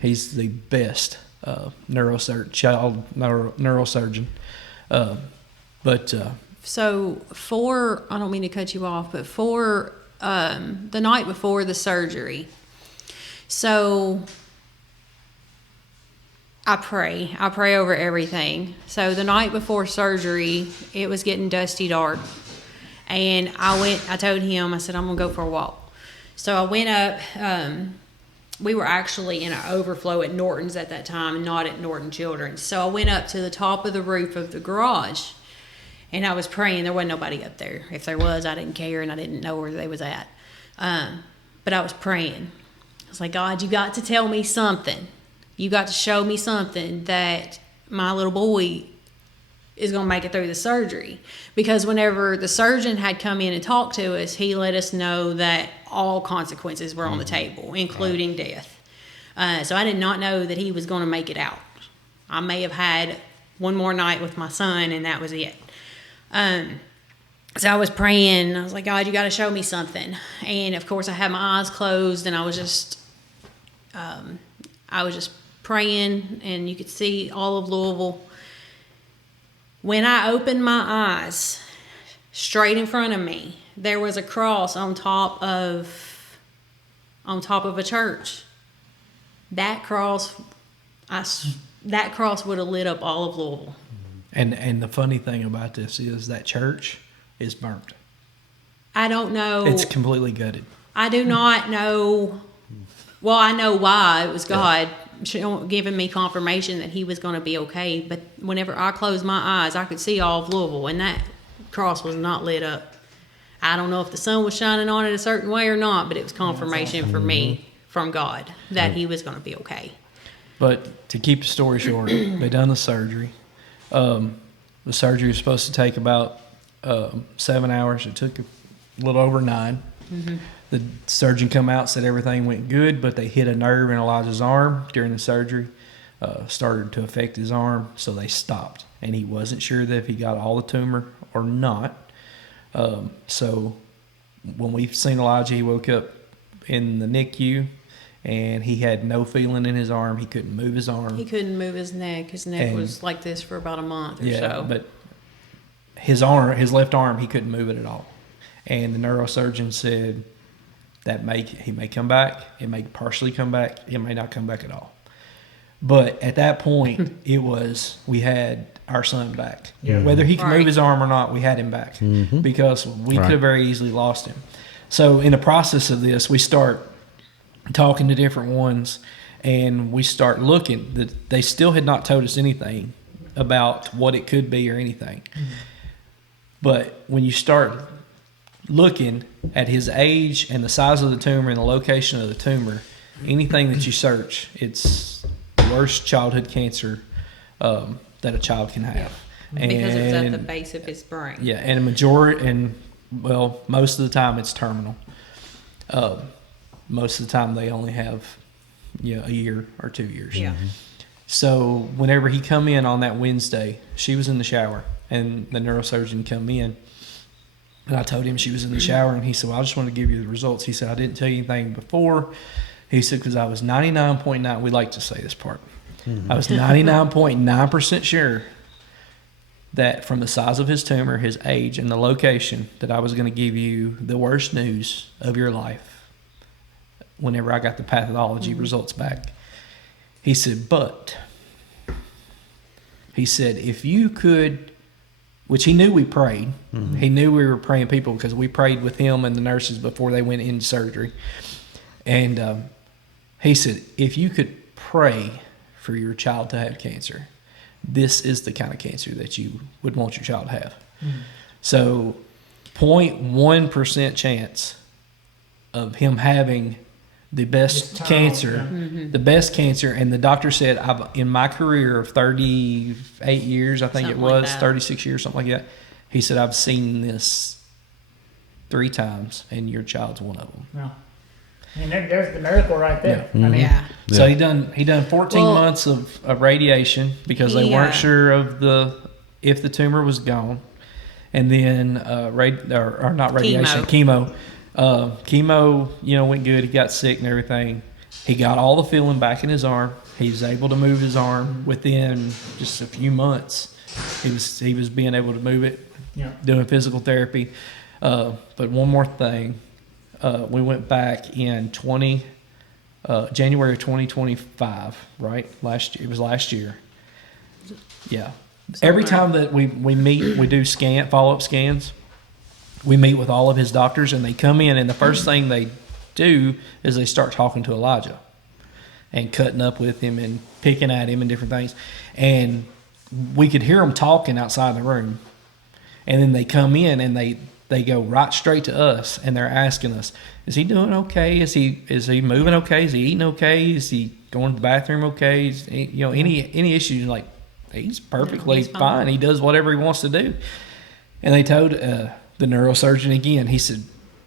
He's the best child neurosurgeon. So I don't mean to cut you off, but for the night before the surgery, so I pray over everything. So the night before surgery, it was getting dusty dark, and I told him, I said, I'm gonna go for a walk. So I went up. We were actually in an overflow at Norton's at that time, not at Norton Children's. So I went up to the top of the roof of the garage, and I was praying. There wasn't nobody up there. If there was, I didn't care, and I didn't know where they was at. But I was praying. I was like, God, you got to tell me something. You got to show me something that my little boy is going to make it through the surgery. Because whenever the surgeon had come in and talked to us, he let us know that all consequences were on the table, including death. So I did not know that he was going to make it out. I may have had one more night with my son, and that was it. So I was praying. I was like, God, you got to show me something. And of course, I had my eyes closed, and I was just praying, and you could see all of Louisville. When I opened my eyes, straight in front of me, there was a cross on top of a church. That cross would have lit up all of Louisville. And the funny thing about this is that church is burnt. I don't know. It's completely gutted. I do not know. Well, I know why. It was God giving me confirmation that he was going to be okay. But whenever I closed my eyes, I could see all of Louisville, and that cross was not lit up. I don't know if the sun was shining on it a certain way or not, but it was confirmation for me from God that he was going to be okay. But to keep the story short, they done the surgery. The surgery was supposed to take about 7 hours. It took a little over 9. Mm-hmm. The surgeon come out, said everything went good, but they hit a nerve in Elijah's arm during the surgery. started to affect his arm, so they stopped. And he wasn't sure that if he got all the tumor or not. So when we seen Elijah, he woke up in the NICU, and he had no feeling in his arm. He couldn't move his arm. He couldn't move his neck. His neck And- was like this for about a month or Yeah, so. but his arm, his left arm, he couldn't move it at all. And the neurosurgeon said that he may come back, it may partially come back, it may not come back at all. But at that point, we had our son back. Yeah. Whether he could Right. move his arm or not, we had him back because we Right. could have very easily lost him. So in the process of this, we start talking to different ones, and we start looking. That they still had not told us anything about what it could be or anything. But when you start looking at his age and the size of the tumor and the location of the tumor, anything that you search, it's the worst childhood cancer that a child can have. Because it's at the And- base of his brain. yeah, and most of the time it's terminal. Most of the time they only have, a year or 2 years. Yeah. So whenever he come in on that Wednesday, she was in the shower, and the neurosurgeon come in, and I told him she was in the shower, and he said, "Well, I just want to give you the results." He said, "I didn't tell you anything before." He said, "Because I was 99.9." We like to say this part. I was 99.9% sure that from the size of his tumor, his age, and the location, that I was going to give you the worst news of your life whenever I got the pathology results back. He said, but he said, if you could, which he knew we prayed. He knew we were praying people because we prayed with him and the nurses before they went into surgery. And he said, if you could pray for your child to have cancer, this is the kind of cancer that you would want your child to have. So 0.1% chance of him having the best Just cancer, terminal, the best cancer. And the doctor said, in my career of 38 years, I think Something it like was, that. 36 years, something like that. He said, I've seen this 3 times, and your child's one of them. No. I mean, there's the miracle right there. I mean, Yeah. So he done 14 Well, months of radiation because they he, weren't sure of if the tumor was gone, and then not radiation, chemo. Chemo, went good. He got sick and everything. He got all the feeling back in his arm. He was able to move his arm within just a few months. He was being able to move it, yeah. doing physical therapy. But one more thing, we went back in January of 2025, right? It was last year. Yeah. Every time that we meet, we do follow-up scans. We meet with all of his doctors, and they come in, and the first thing they do is they start talking to Elijah and cutting up with him and picking at him and different things. And we could hear them talking outside the room. And then they come in, and they go right straight to us, and they're asking us, is he doing okay? Is he moving okay? Is he eating okay? Is he going to the bathroom okay? Is any issues? Like, he's perfectly he's fine. fine. He does whatever he wants to do. And they told the neurosurgeon again, he said,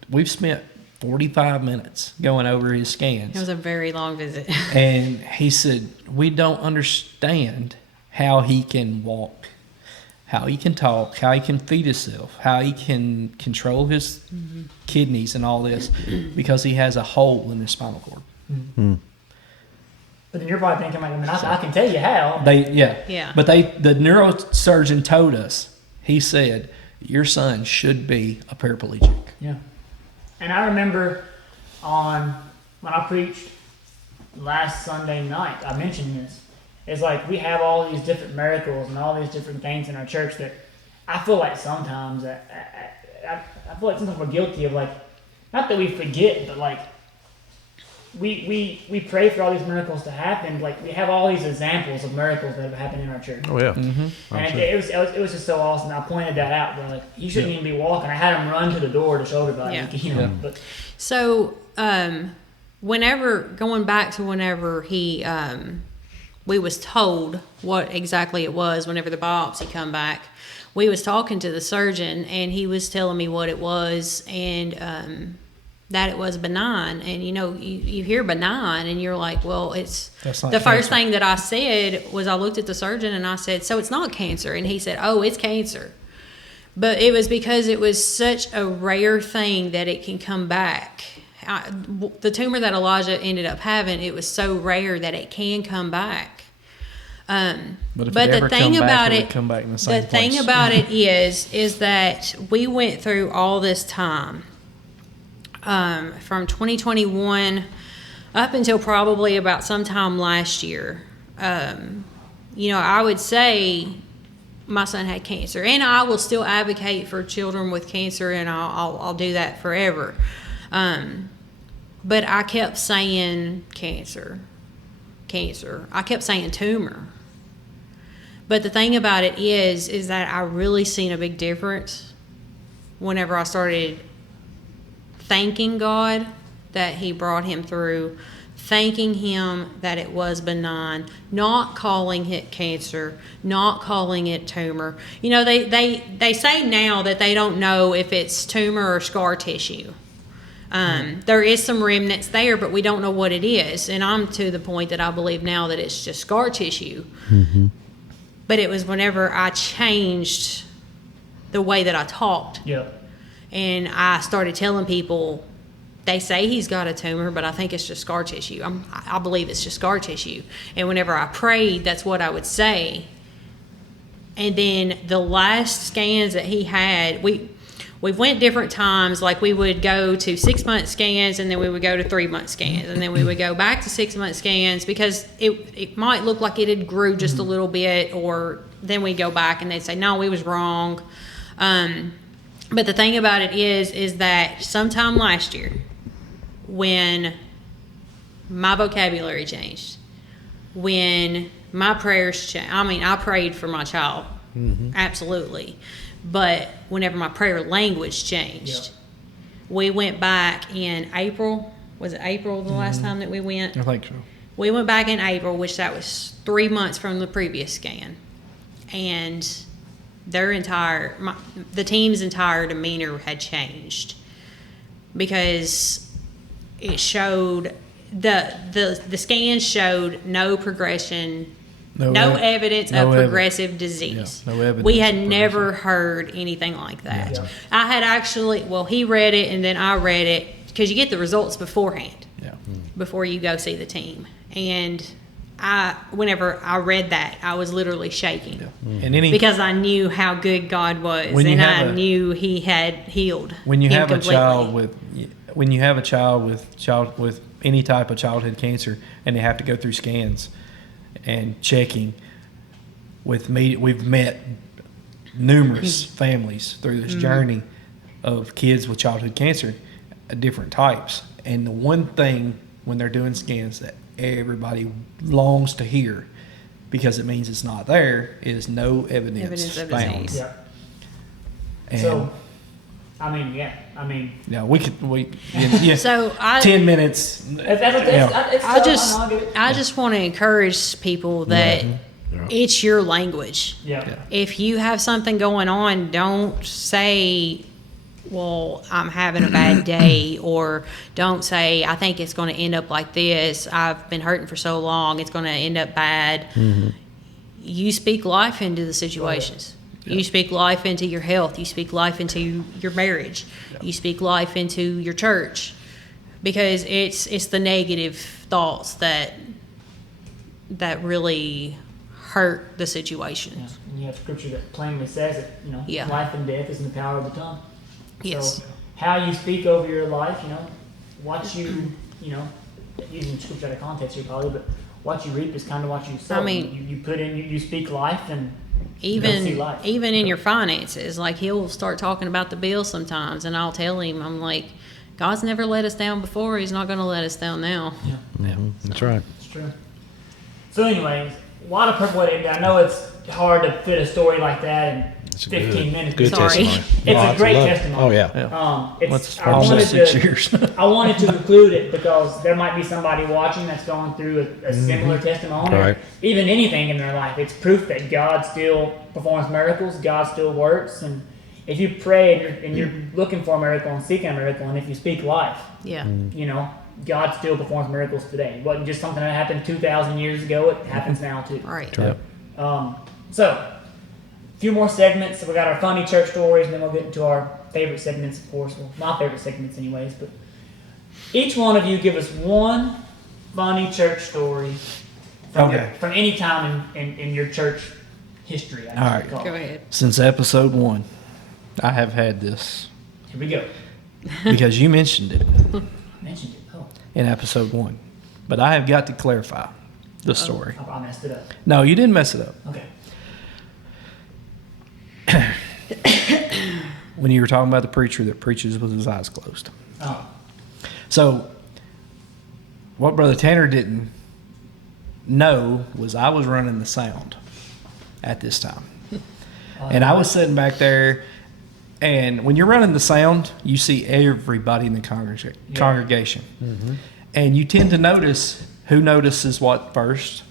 we've spent 45 minutes going over his scans. It was a very long visit. And he said, we don't understand how he can walk, how he can talk, how he can feed himself, how he can control his kidneys and all this, because he has a hole in his spinal cord. But then you're probably thinking, like, I can tell you how. Yeah. But the neurosurgeon told us, he said, your son should be a paraplegic. Yeah. And I remember when I preached last Sunday night, I mentioned this. It's like we have all these different miracles and all these different things in our church that I feel like sometimes we're guilty of, like, not that we forget, but like we pray for all these miracles to happen. Like, we have all these examples of miracles that have happened in our church. Oh yeah. And it was just so awesome. I pointed that out. Where, like, he shouldn't even be walking. I had him run to the door to show everybody. Yeah. But So, whenever he, we was told what exactly it was, whenever the biopsy come back, we was talking to the surgeon, and he was telling me what it was, and that it was benign. And you hear benign and you're like, well, it's That's not the first cancer. thing that I said was I looked at the surgeon and I said, so it's not cancer. And he said, oh, it's cancer. But it was because it was such a rare thing that it can come back. The tumor that Elijah ended up having, it was so rare that it can come back. But if But it the ever thing come back, about it it, would come back in the same the thing place. about it is that we went through all this time, from 2021 up until probably about sometime last year. I would say my son had cancer, and I will still advocate for children with cancer, and I'll do that forever. But I kept saying cancer. I kept saying tumor. But the thing about it is that I really seen a big difference whenever I started thanking God that he brought him through, thanking him that it was benign, not calling it cancer, not calling it tumor. They say now that they don't know if it's tumor or scar tissue. There is some remnants there, but we don't know what it is. And I'm to the point that I believe now that it's just scar tissue. Mm-hmm. But it was whenever I changed the way that I talked. Yep. And I started telling people, they say he's got a tumor, but I think it's just scar tissue. I believe it's just scar tissue. And whenever I prayed, that's what I would say. And then the last scans that he had, we went different times. Like we would go to 6-month scans, and then we would go to 3-month scans, and then we would go back to 6-month scans because it might look like it had grew just a little bit, or then we go back and they'd say, no, we was wrong. But the thing about it is that sometime last year, when my vocabulary changed, when my prayers changed, I prayed for my child, absolutely. But whenever my prayer language changed, we went back in April. Was it April the last time that we went? I think so. We went back in April, which that was 3 months from the previous scan. And the team's entire demeanor had changed because it showed the scans showed no progression, no evidence of progressive disease. Yeah, no evidence we had of never heard anything like that. Yeah. I had actually, he read it and then I read it because you get the results beforehand, Yeah. before you go see the team. And whenever I read that, I was literally shaking. Yeah. And Because I knew how good God was, When you and have I knew He had healed. when you him have completely. when you have a child with any type of childhood cancer, and they have to go through scans and checking with me, we've met numerous families through this journey of kids with childhood cancer, different types. And the one thing when they're doing scans that everybody longs to hear, because it means it's not there, is no evidence of found. disease. Yeah. And So, yeah, yeah. So 10 minutes. I just want to encourage people that it's your language. Yeah. If you have something going on, don't say, well, I'm having a bad day, or don't say, I think it's going to end up like this. I've been hurting for so long, it's going to end up bad. You speak life into the situations. You speak life into your health. You speak life into your marriage. You speak life into your church, because it's the negative thoughts that really hurt the situation. Yeah. And you have scripture that plainly says it. Yeah. Life and death is in the power of the tongue. Yes. So how you speak over your life, what you using scripture out of context here probably, but what you reap is kind of what you sow. I mean, you put in, you speak life, and even see life. even in your finances, like he'll start talking about the bill sometimes, and I'll tell him, I'm like, God's never let us down before. He's not going to let us down now. That's right. It's true. So anyways, a lot of perfect way to end it. I know it's hard to fit a story like that in 15 minutes. Good Sorry. testimony. It's Lots a of great love. testimony. Oh yeah. What's I wanted almost 6 to, years? I wanted to include it because there might be somebody watching that's going through a similar testimony, or Right. even anything in their life. It's proof that God still performs miracles, God still works, and if you pray and you're looking for a miracle and seeking a miracle, and if you speak life, Yeah. you know, God still performs miracles today. It wasn't just something that happened 2,000 years ago. It happens now too. Right. Yep. So, a few more segments. So we got our funny church stories, and then we'll get into our favorite segments, of course. Well, my favorite segments anyways. But each one of you give us one funny church story from, Okay. from any time in your church history. I guess All you'd right. call Go it. ahead. Since episode 1, I have had this Here we go. because you mentioned it Mentioned it. Oh, in episode 1. But I have got to clarify the story. I messed it up. No, you didn't mess it up. Okay. When you were talking about the preacher that preaches with his eyes closed. Oh, So, what Brother Tanner didn't know was I was running the sound at this time. And I was sitting back there, and when you're running the sound, you see everybody in the congregation. And you tend to notice who notices what first,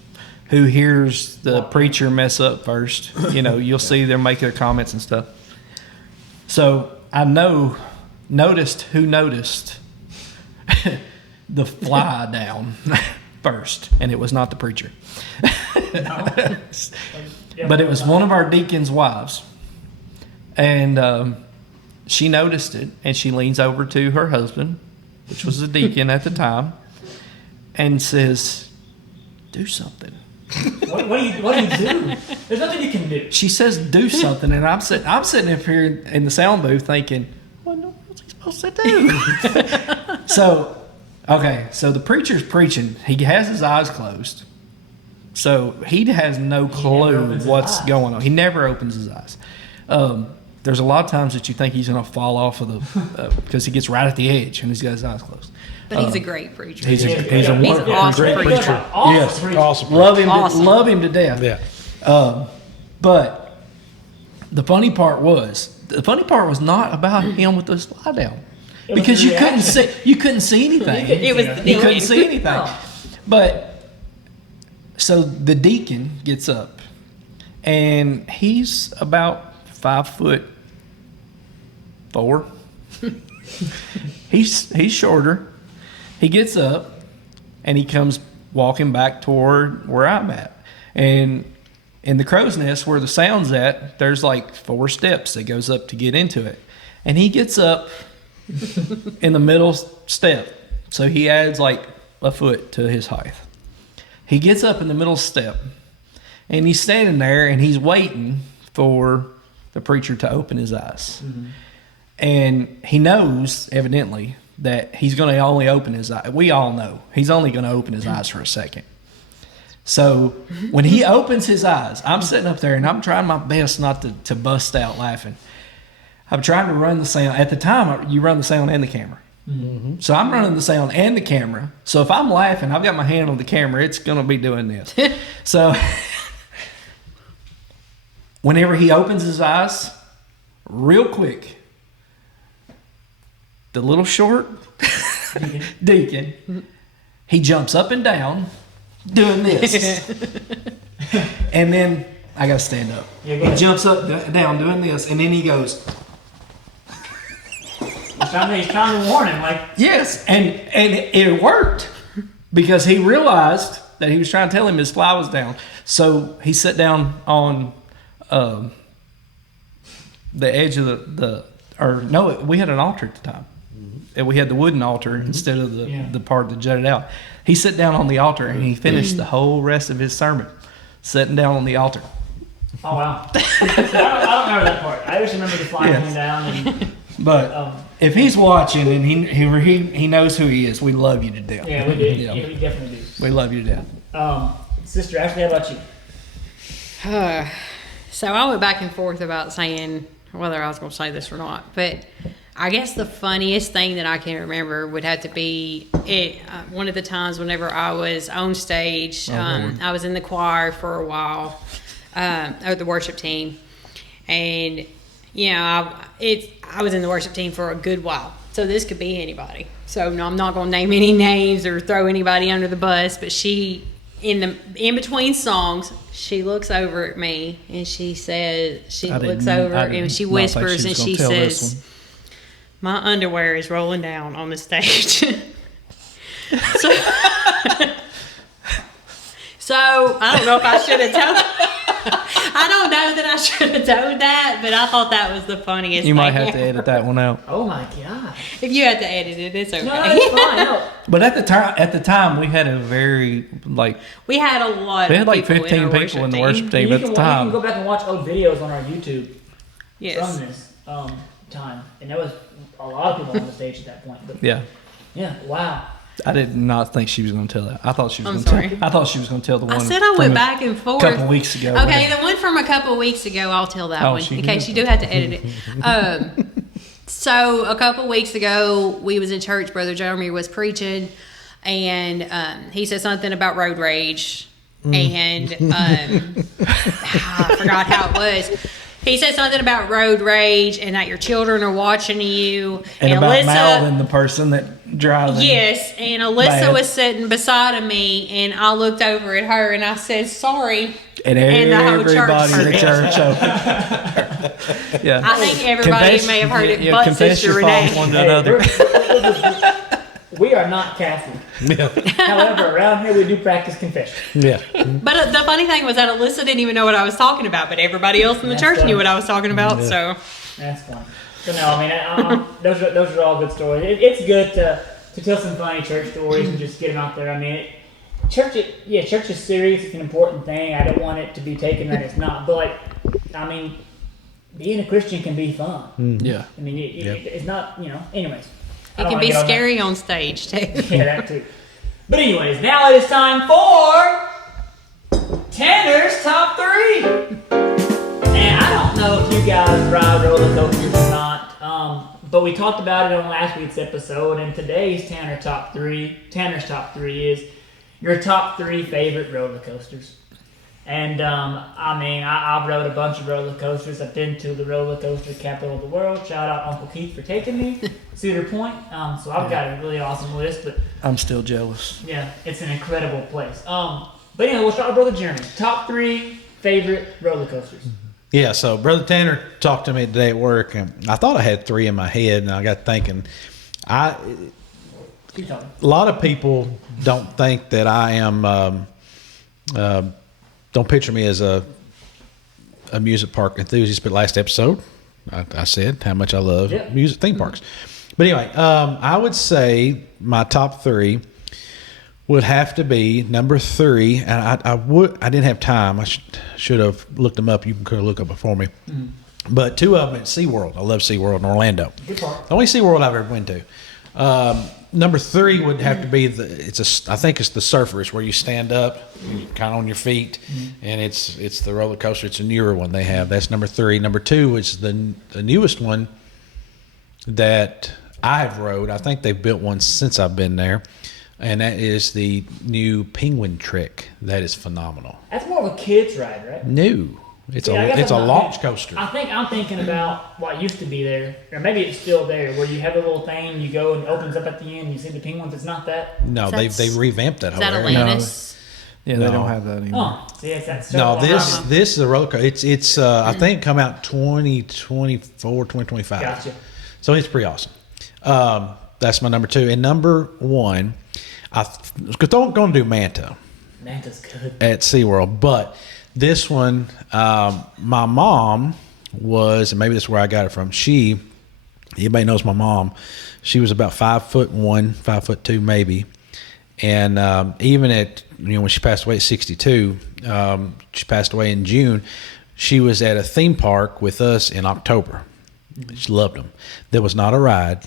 who hears the preacher mess up first. You know, you'll see them make their comments and stuff. So I noticed who noticed the fly down first, and it was not the preacher. But it was one of our deacon's wives. And she noticed it, and she leans over to her husband, which was a deacon at the time, and says, "Do something." what do you do? There's nothing you can do. She says, "Do something," and I'm sitting up here in the sound booth thinking, "What what's he supposed to do?" So the preacher's preaching. He has his eyes closed, so he has no clue opens his what's eyes. going on. He never opens his eyes. There's a lot of times that you think he's going to fall off of the because he gets right at the edge and he's got his eyes closed. But he's a great preacher. He's a He's an wonderful, awesome great preacher. preacher. Awesome Yes, preacher. awesome. Love him, Awesome. love him to death. Yeah. But the funny part was not about him with the slide down, It was because the you couldn't see anything. It was the You couldn't see anything. Oh. But so the deacon gets up, and he's about 5'4". He's shorter. He gets up, and he comes walking back toward where I'm at. And in the crow's nest where the sound's at, there's like 4 steps that goes up to get into it. And he gets up in the middle step. So he adds like a foot to his height. He gets up in the middle step, and he's standing there, and he's waiting for the preacher to open his eyes. And he knows, evidently, that he's going to only open his eyes. We all know he's only going to open his eyes for a second. So when he opens his eyes, I'm sitting up there, and I'm trying my best not to bust out laughing. I'm trying to run the sound. At the time, you run the sound and the camera. So I'm running the sound and the camera. So if I'm laughing, I've got my hand on the camera, it's going to be doing this. So whenever he opens his eyes, real quick, the little short deacon, he jumps up and down doing this. And then I got to stand up. Yeah, go He ahead. jumps up, down doing this, and then he goes, He's trying to warn him, like, yes, and it worked because he realized that he was trying to tell him his fly was down. So he sat down on the edge of we had an altar at the time. And we had the wooden altar instead of the part that jutted out. He sat down on the altar, and he finished the whole rest of his sermon sitting down on the altar. oh wow. I don't remember that part. I just remember the fly Yes. coming down. And, But if he's watching and he knows who he is, we love you to death. yeah, we do. Yeah. Yeah, we definitely do. We love you to death. Sister Ashley, how about you? So I went back and forth about saying whether I was going to say this or not, but I guess the funniest thing that I can remember would have to be one of the times whenever I was on stage. I was in the choir for a while, or the worship team, and I was in the worship team for a good while. So this could be anybody. So no, I'm not going to name any names or throw anybody under the bus, but she in between songs, she looks over at me and she says, she I looks didn't- over I and did she not think whispers she and was she gonna tell this says, one. "My underwear is rolling down on the stage." so, so I don't know if I should have told. I don't know that I should have told that, but I thought that was the funniest. You might thing have to ever. edit that one out. Oh my god. If you had to edit it, it's okay. No, it's fine. No. But at the time, we had a very We had a lot. We had of like people 15 in our people in the team. worship team You at the can time. go back and watch old videos on our YouTube Yes. from this time, and there was a lot of people on the stage at that point. But Yeah. yeah, wow. I did not think she was going to tell that. I thought she was I'm going to sorry. tell. I thought she was going to tell the one. I said I went from back and forth. a couple weeks ago. Okay, the one from a couple weeks ago, I'll tell that Oh, one she in case did? you do have to edit it. So a couple weeks ago, we was in church. Brother Jeremy was preaching, and he said something about road rage, and I forgot how it was. He said something about road rage and that your children are watching you. and about mouthing the person that drives. Yes, and Alyssa Bad. was sitting beside of me, and I looked over at her and I said, "Sorry." And And the whole everybody in the church church. Yeah. I think everybody may have heard it, but confess Sister your Renee. faults one to Hey, another. we are not Catholic. Yeah. However, around here we do practice confession. Yeah. But the funny thing was that Alyssa didn't even know what I was talking about, but everybody else in the That's church funny. knew what I was talking about. So That's fun. So no, I mean, those are all good stories. It's good to tell some funny church stories and just get them out there. I mean, church is serious. It's an important thing. I don't want it to be taken that it's not. But like, I mean, being a Christian can be fun. Yeah. I mean, it's not, anyways. I it don't can wanna be get on that. scary on stage too. Yeah, that too. But anyways, now it is time for Tanner's Top 3. And I don't know if you guys ride roller coasters or not, but we talked about it on last week's episode, and today's Tanner's Top 3 is your top 3 favorite roller coasters. And I mean, I've rode a bunch of roller coasters. I've been to the roller coaster capital of the world. Shout out Uncle Keith for taking me, Cedar Point. So I've got a really awesome list, but I'm still jealous. yeah, it's an incredible place. But anyway, we'll start with Brother Jeremy. Top 3 favorite roller coasters. Yeah, so Brother Tanner talked to me today at work, and I thought I had 3 in my head, and I got thinking, Keep talking. a lot of people don't think that I am, don't picture me as a amusement park enthusiast, but last episode, I said how much I love Yeah. music theme parks. But anyway, I would say my top 3 would have to be number 3, and I didn't have time. I should have looked them up. You could have looked up it for me. But 2 of them at SeaWorld. I love SeaWorld in Orlando. Good part. The only SeaWorld I've ever been to. Number 3 would have to be I think it's the Surfers, where you stand up, kind of on your feet, and it's the roller coaster. It's a newer one they have. That's number 3. Number 2 is the newest one that I've rode. I think they've built one since I've been there, and that is the new Penguin Trek. That is phenomenal. That's more of a kid's ride, right? New. It's Yeah, I guess it's a I'm not launch thinking- coaster. I think I'm thinking about what used to be there, or maybe it's still there, where you have a little thing, you go and it opens up at the end, you see the penguins. It's not that. No, That's- they revamped that Is whole that area. Atlantis? Yeah, they No. don't have that anymore. Oh, see, it's that. No, circle. this is a roller coaster. It's I think come out 2024, 2025. Gotcha. So it's pretty awesome. That's my number 2. And number 1, I was going to do Manta Manta's good. at SeaWorld, but this one, my mom was, and maybe that's where I got it from. Anybody knows my mom, she was about 5'1", 5'2", maybe. And even at, when she passed away at 62, she passed away in June. She was at a theme park with us in October. She loved them. There was not a ride.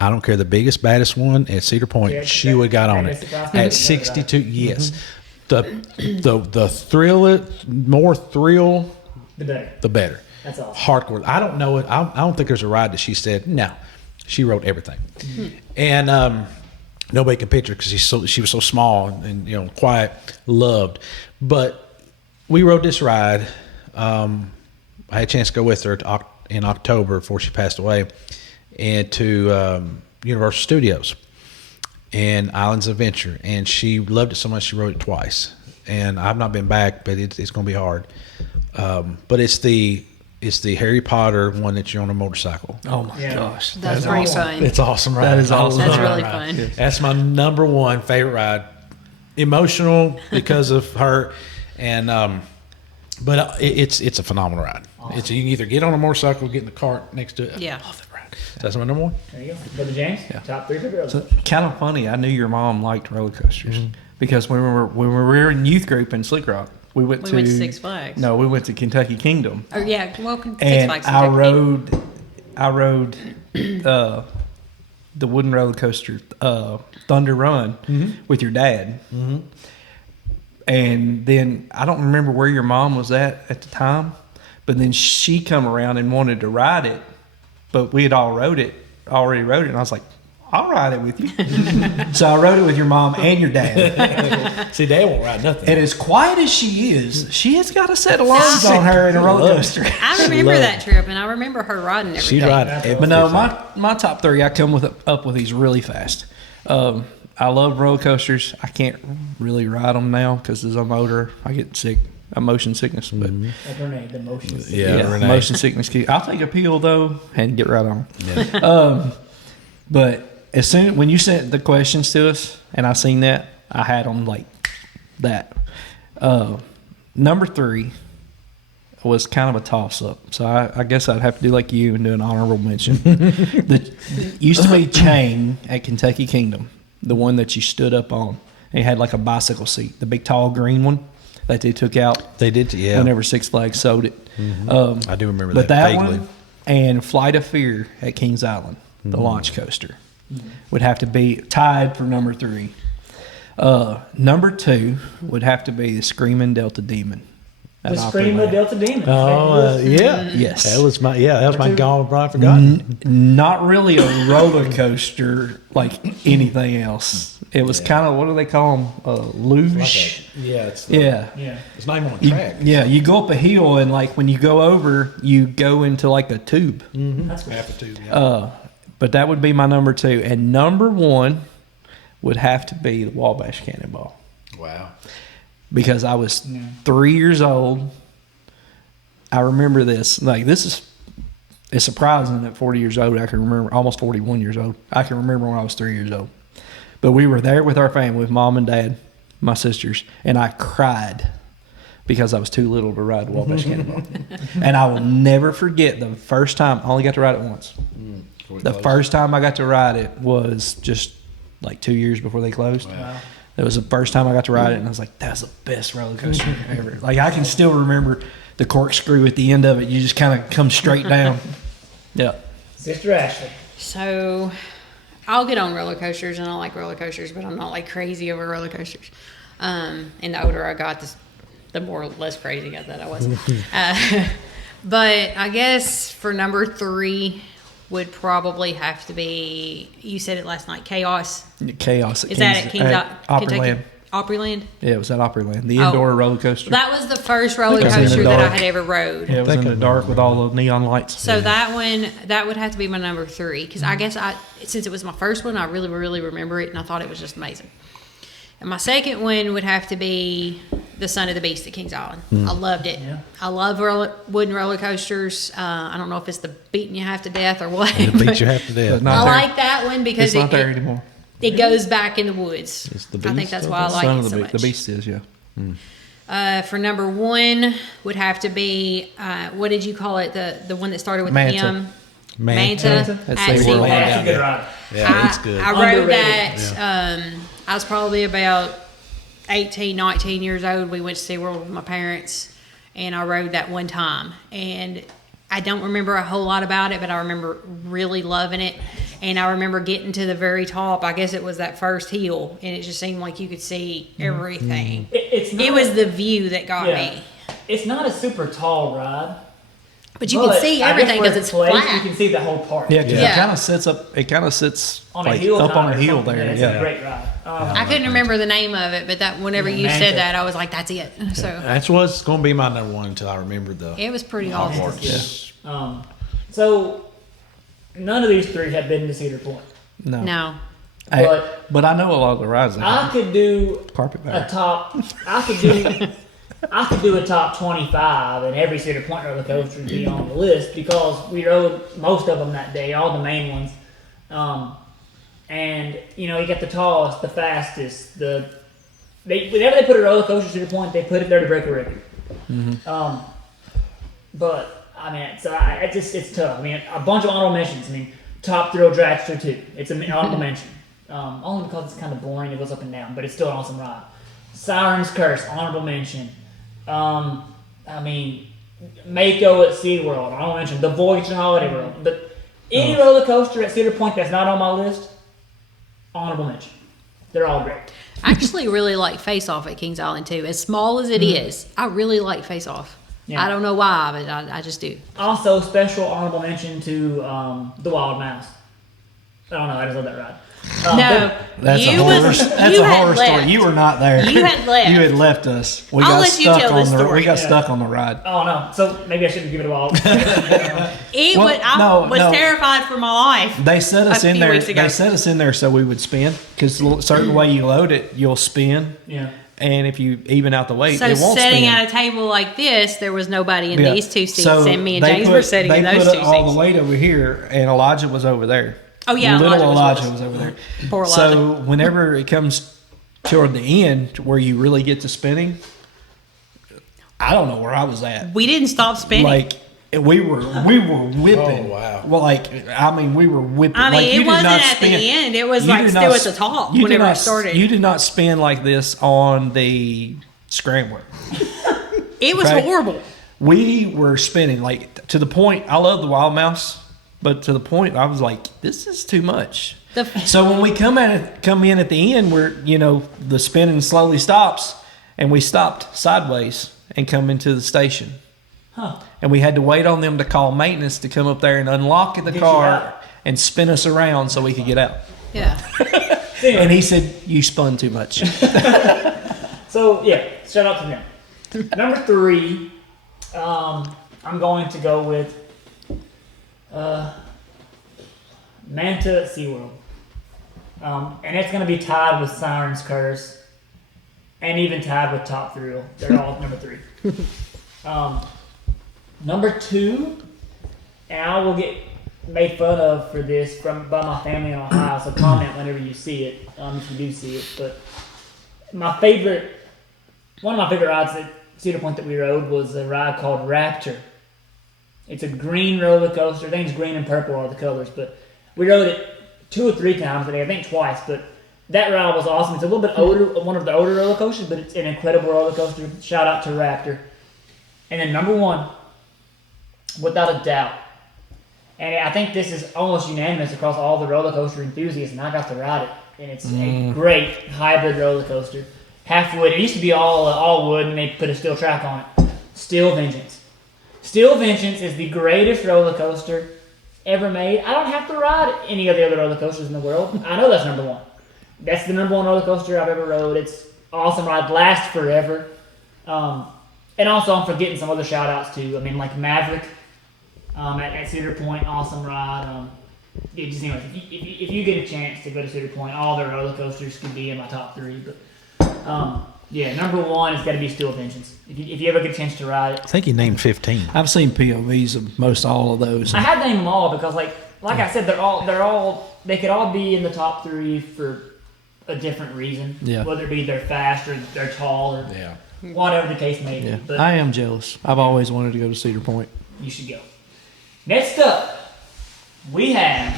I don't care, the biggest, baddest one at Cedar Point, Yeah, she would have got on that's it. the costume. At 62, yes. The thrill, more thrill, The better. the better. That's awesome. Hardcore. I don't know it. I don't think there's a ride that she said no. She wrote everything, and nobody can picture because she was so small and quiet, loved. But we rode this ride. I had a chance to go with her in October before she passed away, and to Universal Studios and Islands of Adventure, and she loved it so much she rode it twice. and I've not been back, but it's going to be hard. But it's the Harry Potter one that you're on a motorcycle. Oh my Yeah. gosh, That's pretty fun. It's awesome, right? That is awesome. That's Fun really ride. fun. That's my number one favorite ride. Emotional because of her, and but it's a phenomenal ride. It's you can either get on a motorcycle, or get in the cart next to it. Yeah. I love that ride. That's my number one. There you go. Brother James, top 3 favorite roller So, coasters. kind of funny. I knew your mom liked roller coasters because when we were in youth group in Slick Rock, we went to Six Flags. No, we went to Kentucky Kingdom, Oh yeah, well, Six and Flags. I Kentucky. rode the wooden roller coaster, Thunder Run, with your dad. And then I don't remember where your mom was at the time, but then she come around and wanted to ride it, but we had already rode it, and I was like, I'll ride it with you. So I rode it with your mom and your dad. See, Dad won't ride nothing. And as quiet as she is, she has got a set of lungs on her in a roller coaster. I remember Love that trip, and I remember her riding every She'd day. ride That's everything. But no, my top 3, I come up with these really fast. I love roller coasters. I can't really ride them now because as I'm older, I get sick. Motion sickness, but Like Renee, the motion. Yeah, Renee. motion sickness. I'll take a pill though and get right on. Yeah. But as soon when you sent the questions to us and I seen that, I had them like that. Number 3 was kind of a toss up, so I guess I'd have to do like you and do an honorable mention. The used to be chain at Kentucky Kingdom, the one that you stood up on. And it had like a bicycle seat, the big tall green one that they took out. They did, yeah. Whenever Six Flags sold it. I do remember But that that vaguely. one and Flight of Fear at Kings Island, the launch coaster, would have to be tied for number 3. Number 2 would have to be the Screaming Delta Demon. at The Scream of Opryland. Delta Demon. Oh, yeah. Yes. That was my gone, Brian forgotten. Not really a roller coaster like anything else. It was kind of, what do they call them? Luge? Yeah, it's Yeah. Yeah. It's not even on You, track. you go up a hill and like when you go over, you go into like a tube. That's cool. Half a tube. Yeah. But that would be my number 2. And number 1 would have to be the Wabash Cannonball. Wow. Because I was 3 years old. I remember this. Like, it's surprising at 40 years old, I can remember, almost 41 years old. I can remember when I was 3 years old. But we were there with our family, with mom and dad, my sisters, and I cried because I was too little to ride Wabash Cannonball. And I will never forget the first time, I only got to ride it once. The first time I got to ride it was just like 2 years before they closed. Wow. That was the first time I got to ride it, and I was like, that's the best roller coaster ever. Like, I can still remember the corkscrew at the end of it. You just kind of come straight down. Yeah. Sister Ashley. So, I'll get on roller coasters, and I like roller coasters, but I'm not like crazy over roller coasters. And the older I got, the more or less crazy that I was. But I guess for number 3 would probably have to be, you said it last night, Chaos. Chaos. Is that at Kentucky? Opryland. Opryland? Yeah, it was at Opryland. The indoor roller coaster. That was the first roller It was in the coaster that I dark. had ever rode. Yeah, it was in the dark with all the neon lights. So that would have to be my number 3 because I guess since it was my first one, I really, really remember it, and I thought it was just amazing. And my second one would have to be the Son of the Beast at Kings Island. I loved it. Yeah. I love wooden roller coasters. I don't know if it's the beating you half to death or what. It beat you half to death. But not I there. like that one It's because not there anymore. it goes back in the woods. It's the I think Beast, that's I why I like Son it of the so Beast. much. The Beast is, yeah. For number 1 would have to be what did you call it? The one that started with Manta. the M. Manta. Manta That's at SeaWorld. SeaWorld. That's a good ride. Yeah, it's good. I rode Underrated. that. I was probably about 18, 19 years old. We went to SeaWorld with my parents, and I rode that one time. And I don't remember a whole lot about it, but I remember really loving it. And I remember getting to the very top. I guess it was that first hill, and it just seemed like you could see everything. It's not, It was the view that got yeah. me. It's not a super tall ride. But you can see I guess everything where because it's placed, flat. You can see the whole park. Yeah, because Yeah. it kind of sits up. It kind of sits On like a hill. up on a or hill something. there. It's Yeah. a great ride. I couldn't remember the name of it, but that whenever you Manta. said that, I was like, "That's it." So That's what's going to be my number 1 until I remember the it was pretty awesome. parts. So none of these 3 have been to Cedar Point. No. No, But I know a lot of the rides. I could do Carpet a bag. top. I could do a top 25, and every Cedar Point roller coaster would be on the list because we rode most of them that day, all the main ones. And you got the tallest, the fastest. Whenever they put a roller coaster at Cedar Point, they put it there to break a record. Mm-hmm. But I mean, it's tough. I mean, a bunch of honorable mentions. I mean, Top Thrill Dragster 2. It's an honorable mention. Only because it's kind of boring. It goes up and down, but it's still an awesome ride. Siren's Curse, honorable mention. I mean, Mako at SeaWorld, honorable mention. The Voyage to Holiday World. But any roller coaster at Cedar Point that's not on my list, honorable mention. They're all great. I actually really like Face Off at Kings Island too. As small as it is, I really like Face Off. Yeah. I don't know why, but I just do. Also, special honorable mention to the Wild Mouse. I don't know, I just love that ride. No, That's you a horror, was that's you a had horror left. story. You were not there. You had left. You had left us. We I'll got let you stuck tell on this the. story. We got Yeah. stuck on the ride. Oh no, so maybe I shouldn't give it a while. It Well, was, I no, was no. terrified for my life. They set us A in few there. weeks ago. They set us in there so we would spin because certain way you load it, you'll spin, Yeah. and if you even out the weight, So it won't sitting spin. at a table like this, there was nobody in Yeah. these two seats, So and me and they James put- were sitting in they those put two all seats. the weight over here, and Elijah was over there. Oh yeah, Little Elijah was was over there. Poor So Elijah. whenever it comes toward the end where you really get to spinning, I don't know where I was at. We didn't stop spinning. Like we were whipping. Oh, wow. Well, like I mean, we were whipping. I mean, like, you it did wasn't not at spin. the end. It was You like did still not at the top you did whenever not, it started. You did not spin like this on the scrambler. It was Okay. horrible. We were spinning like to the point. I love the Wild Mouse, but to the point I was like, this is too much. So when we come in at the end, where the spinning slowly stops, and we stopped sideways and come into the station, and we had to wait on them to call maintenance to come up there and unlock the Get you car out. and spin us around so we could get out. Yeah. And he said, "You spun too much." So yeah, shout out to them. Number 3, I'm going to go with Manta at SeaWorld. And it's going to be tied with Siren's Curse and even tied with Top Thrill. They're all number 3. Number 2, and I will get made fun of for this by my family in Ohio, so comment whenever you see it, if you do see it. But one of my favorite rides at Cedar Point that we rode was a ride called Raptor. It's a green roller coaster. I think it's green and purple are the colors, but we rode it 2 or 3 times today. I think twice, but that ride was awesome. It's a little bit older, one of the older roller coasters, but it's an incredible roller coaster. Shout out to Raptor. And then number 1, without a doubt, and I think this is almost unanimous across all the roller coaster enthusiasts, and I got to ride it, and it's a great hybrid roller coaster. Half wood. It used to be all wood, and they put a steel track on it. Steel Vengeance. Steel Vengeance is the greatest roller coaster ever made. I don't have to ride any of the other roller coasters in the world. I know that's number 1. That's the number 1 roller coaster I've ever rode. It's awesome ride. Lasts forever. And also I'm forgetting some other shout outs too. I mean, like Maverick at Cedar Point, awesome ride. Anyways, if you get a chance to go to Cedar Point, all the roller coasters could be in my top 3. But yeah, number 1 has got to be Steel Vengeance. If you ever get a chance to ride it. I think you named 15. I've seen POVs of most all of those. I had to name them all because, like I said, they could all be in the top 3 for a different reason. Yeah. Whether it be they're fast or they're tall or Yeah. whatever the case may be. Yeah, But I am jealous. I've always wanted to go to Cedar Point. you should go. Next up, we have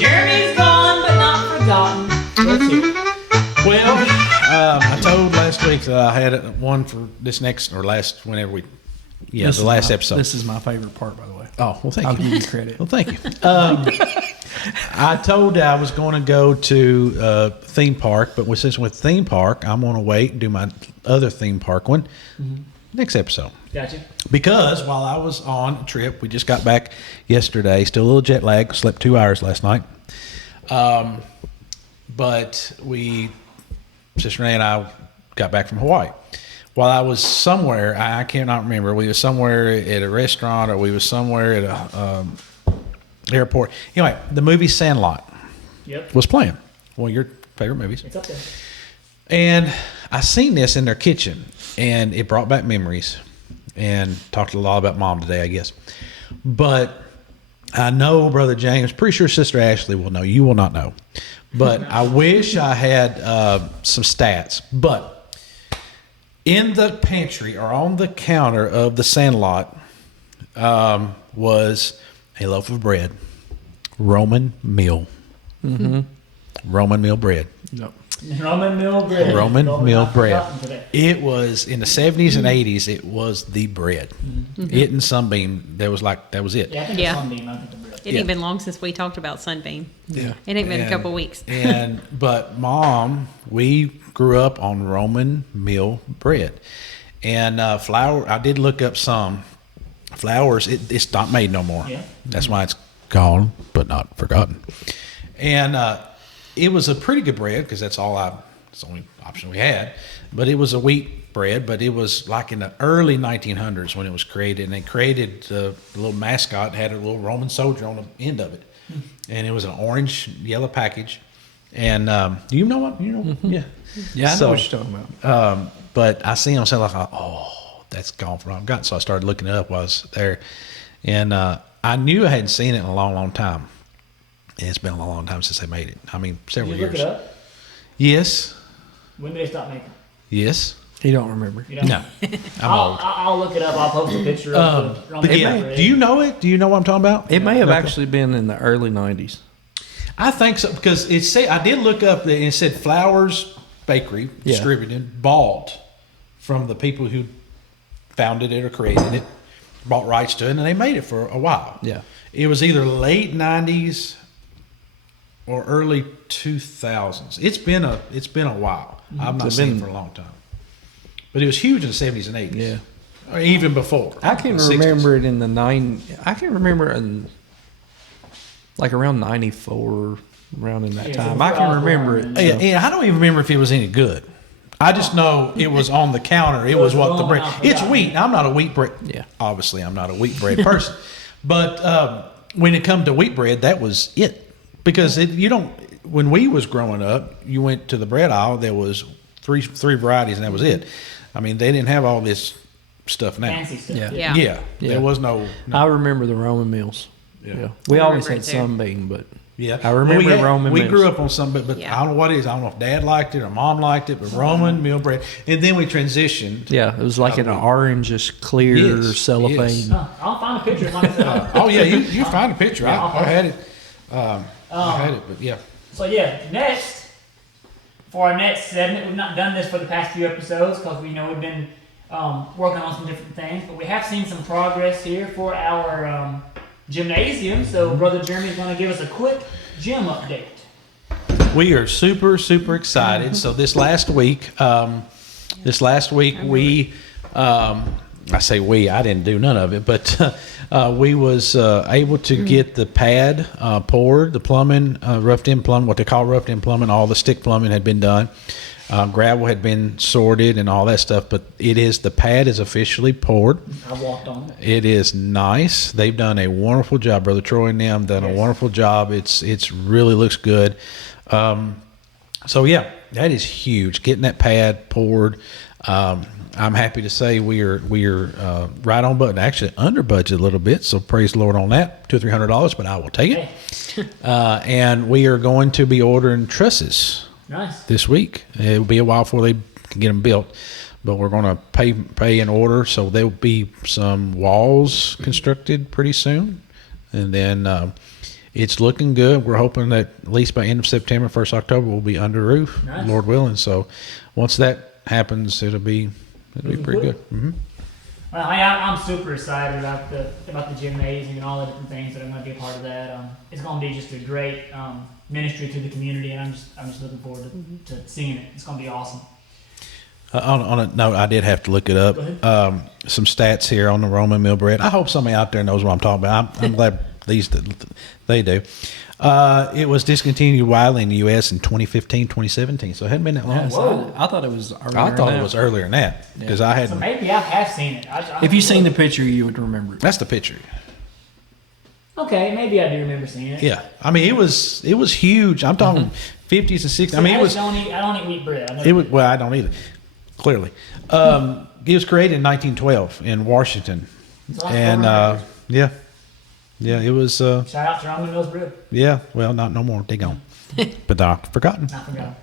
Jeremy's Gone But Not Forgotten. Let's hear it. Well, I told last week that I had one for this next or last whenever we, yeah, This the is last my- episode. This is my favorite part, by the way. Oh, well, thank I'll you. give you credit. Well, thank you. I told I was going to go to theme park, but since with theme park, I'm going to wait and do my other theme park one next episode. Gotcha. Because while I was on a trip, we just got back yesterday, still a little jet lag, slept 2 hours last night. But Sister Renee and I got back from Hawaii. While I was somewhere, I cannot remember, we were somewhere at a restaurant or we were somewhere at a airport. Anyway, the movie Sandlot Yep. was playing. One of your favorite movies. It's up there. And I seen this in their kitchen, and it brought back memories. And talked a lot about Mom today, I guess. But I know Brother James, pretty sure Sister Ashley will know. You will not know. But I wish I had some stats. But in the pantry or on the counter of the Sandlot was a loaf of bread. Roman meal. Mm-hmm. Roman meal bread. Yep. Roman meal bread. Roman meal bread. Today. It was in the 70s and 80s. It was the bread. Mm-hmm. It and Sunbeam. That was it. Yeah, I think Yeah. Sunbeam. I think the bread. It ain't been long since we talked about Sunbeam. Yeah. It ain't been a couple weeks. But Mom, we grew up on Roman meal bread, and flour. I did look up some flours. It's not made no more. Yeah. That's why it's gone, but not forgotten. And it was a pretty good bread because it's the only option we had. But it was a wheat bread, but it was like in the early 1900s when it was created. And they created the little mascot, had a little Roman soldier on the end of it. And it was an orange, yellow package. And do you know what? You know? Mm-hmm. Yeah. Yeah, I know what you're talking about. But I seen them say like, oh, that's gone from forgotten. So I started looking it up while I was there. And I knew I hadn't seen it in a long, long time. And it's been a long, long time since they made it. I mean, several Did you years. look it up? Yes. When did they stop making? Yes. He don't remember. You know? No. I'm old. I'll look it up. I'll post a picture of the Roman But meal yeah, bread. do you know it? Do you know what I'm talking about? It may have actually been in the early 90s. I think so because it said I did look up and it said Flowers Bakery Yeah. distributed bought from the people who founded it or created it, bought rights to it, and they made it for a while. Yeah. It was either late 90s or early 2000s. It's been a while. I've not It's seen been- it for a long time. But it was huge in the 70s and 80s. Yeah. Or even before. I can the 60s. remember it in the I can remember in like around 94, around in that Yeah, time. so I can Rob remember Warren. it. Yeah, I don't even remember if it was any good. I just know it was on the counter. It was what the bread. It's wheat. I'm not a wheat bread. Yeah. Obviously, I'm not a wheat bread person. But when it come to wheat bread, that was it. Because you don't. When we was growing up, you went to the bread aisle. There was three varieties, and that was it. I mean, they didn't have all this stuff now. Fancy stuff. Yeah. Yeah. Yeah, Yeah. there was no. I remember the Roman meals. Yeah. We I always remember had it too. Sunbeam, but Yeah, I remember Roman We meals. grew up on something, but Yeah. I don't know what it is. I don't know if Dad liked it or Mom liked it, but Roman meal bread, and then we transitioned. yeah, it was like an orangish, clear Yes, cellophane. yes. I'll find a picture. Like I said. Oh yeah, you find a picture. Yeah, I had it. I had it, but yeah. So yeah, next for our next segment, we've not done this for the past few episodes because we know we've been working on some different things, but we have seen some progress here for our gymnasium. So Brother Jeremy's going to give us a quick gym update. We are super, super excited. So this last week, we, I say we, I didn't do none of it, but we was able to get the pad poured, the plumbing, roughed in plumbing, what they call roughed in plumbing, all the stick plumbing had been done. Gravel had been sorted and all that stuff, but the pad is officially poured. I walked on it. It is nice. They've done a wonderful job. Brother Troy and them done a Yes. wonderful job. It's really looks good. So yeah, that is huge. Getting that pad poured. I'm happy to say we are right on budget. Actually under budget a little bit. So praise the Lord on that. $200 or $300, but I will take it. Hey, And we are going to be ordering trusses nice. this week. It will be a while before they can get them built, but we're going to pay an order. So there will be some walls constructed pretty soon, and then it's looking good. We're hoping that at least by end of September, 1st October, we'll be under roof, Nice. Lord willing. So once that happens, it'll be pretty good. Mm-hmm. Well, I'm super excited about the gymnasium and all the different things that I'm going to be a part of that. It's going to be just a great ministry to the community, and I'm just looking forward to seeing it. It's going to be awesome. On a note, I did have to look it up. Go ahead. Some stats here on the Roman meal bread. I hope somebody out there knows what I'm talking about. I'm glad they do. It was discontinued widely in the U.S. in 2015, 2017, so it hadn't been that long. Yeah, so I thought it was earlier. I thought than it that. was earlier than that because I So hadn't. maybe I have seen it. If you seen the picture, you would remember it. That's the picture. Okay, maybe I do remember seeing it. Yeah, I mean it was huge. I'm talking 50s and 60s. See, I mean I it was. don't eat wheat bread. I never It was did. well, I don't either. Clearly, it was created in 1912 in Washington, So that's and 400 years. yeah, it was. Shout out to Roman Mills Brew. Yeah, well, not no more. They gone, but not forgotten. I forgot.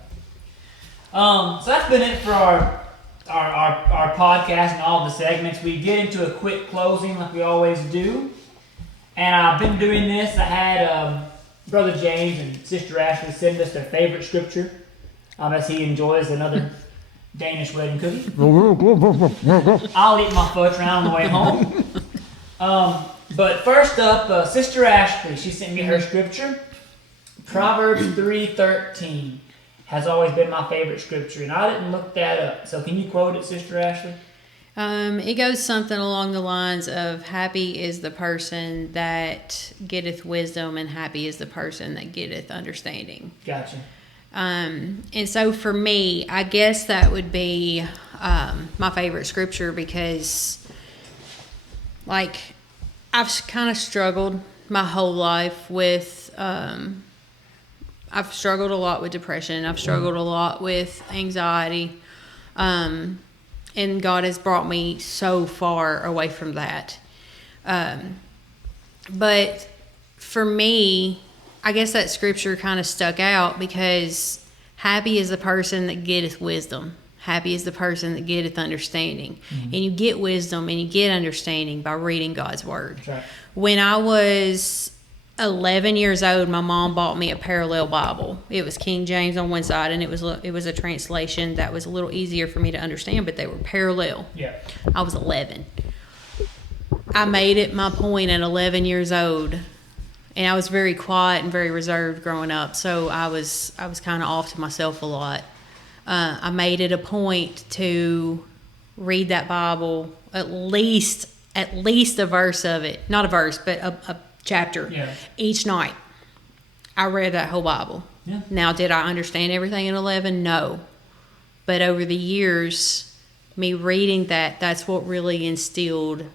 So that's been it for our podcast and all the segments. We get into a quick closing like we always do. And I've been doing this. I had Brother James and Sister Ashley send us their favorite scripture as he enjoys another Danish wedding cookie. I'll eat my fudge round on the way home. But first up, Sister Ashley, she sent me her scripture. Proverbs 3:13 has always been my favorite scripture, and I didn't look that up. So can you quote it, Sister Ashley? It goes something along the lines of happy is the person that getteth wisdom and happy is the person that getteth understanding. Gotcha. And so for me, I guess that would be my favorite scripture because like I've kind of struggled my whole life with I've struggled a lot with depression. I've struggled a lot with anxiety. And God has brought me so far away from that. But for me, I guess that scripture kind of stuck out because happy is the person that getteth wisdom. Happy is the person that getteth understanding. Mm-hmm. And you get wisdom and you get understanding by reading God's word. That's right. When I was 11 years old, my mom bought me a parallel Bible. It was King James on one side, and it was a translation that was a little easier for me to understand, but they were parallel. Yeah. I was 11. I made it my point at 11 years old, and I was very quiet and very reserved growing up, so I was kind of off to myself a lot. I made it a point to read that Bible, at least a verse of it, not a verse, but a chapter each night. I read that whole Bible. Yeah. Now, did I understand everything at 11? No. But over the years, me reading that's what really instilled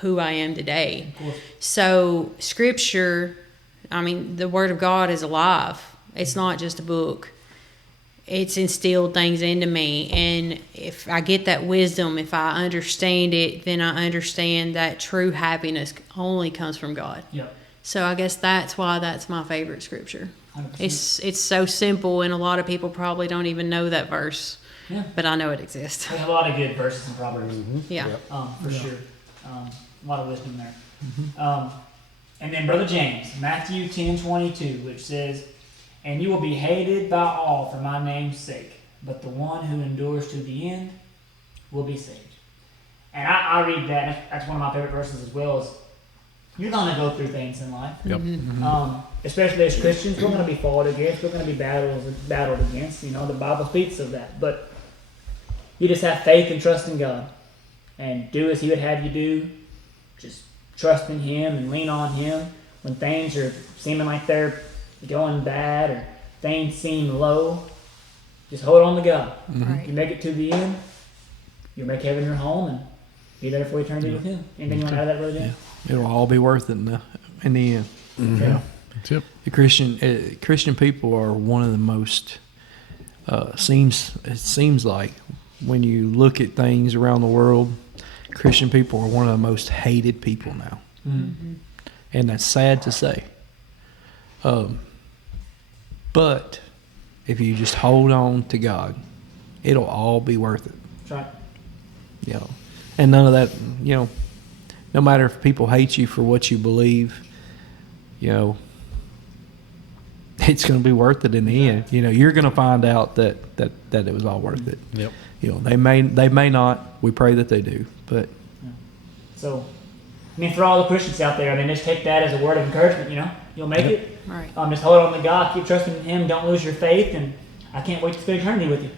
who I am today. So, Scripture, I mean, the Word of God is alive. It's not just a book. It's instilled things into me, and if I get that wisdom, if I understand it, then I understand that true happiness only comes from God. Yep. So I guess that's why that's my favorite scripture. 100%. It's so simple, and a lot of people probably don't even know that verse. Yeah. But I know it exists. There's a lot of good verses in Proverbs. Yeah. For sure. A lot of wisdom there. And then Brother James, Matthew 10:22, which says, "And you will be hated by all for my name's sake, but the one who endures to the end will be saved." And I read that, and that's one of my favorite verses as well, is you're going to go through things in life. Yep. Especially as Christians, we're going to be fought against, we're going to be battled against. You know, the Bible speaks of that. But you just have faith and trust in God, and do as He would have you do. Just trust in Him and lean on Him when things are seeming like they're going bad or things seem low. Just hold on to God. Right. You make it to the end, you'll make heaven your home and be there for eternity with Him. Anything you want to add to that, Brother James? It'll all be worth it in the end. Yeah. Yep. The Christian people are one of the most it seems like when you look at things around the world, Christian people are one of the most hated people now, and that's sad to say. But if you just hold on to God, it'll all be worth it. That's right. You know, and none of that. You know, no matter if people hate you for what you believe, you know, it's going to be worth it in the end. You know, you're going to find out that it was all worth it. Yep. You know, they may not. We pray that they do, but So, I mean, for all the Christians out there, I mean, just take that as a word of encouragement. You know, you'll make it. Right. Just hold on to God, keep trusting in Him, don't lose your faith, and I can't wait to spend eternity with you.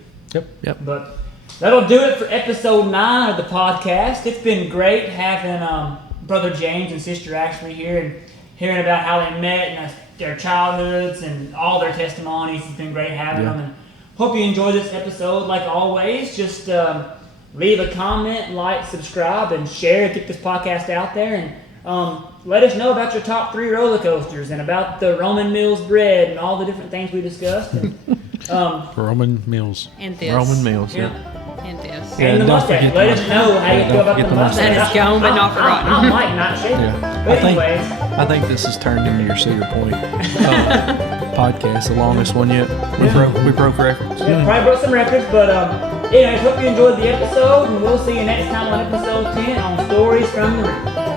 Yep. But that'll do it for episode 9 of the podcast. It's been great having Brother James and Sister Ashley here and hearing about how they met and their childhoods and all their testimonies. It's been great having them. And hope you enjoyed this episode. Like always, just leave a comment, like, subscribe, and share. Get this podcast out there. And Let us know about your top 3 roller coasters and about the Roman Mills bread and all the different things we discussed. And, Roman meals. And this. Roman meals. Yeah. And this. and the don't mustache. forget Let the us know how you yeah, feel don't about the forget the mustache. That is gone but not forgotten. I might not shave it. Yeah. But anyways, I think this has turned into your Cedar Point podcast, the longest one yet. We broke records. yeah, probably broke some records, but anyways, hope you enjoyed the episode, and we'll see you next time on episode 10 on Stories from the Remnant.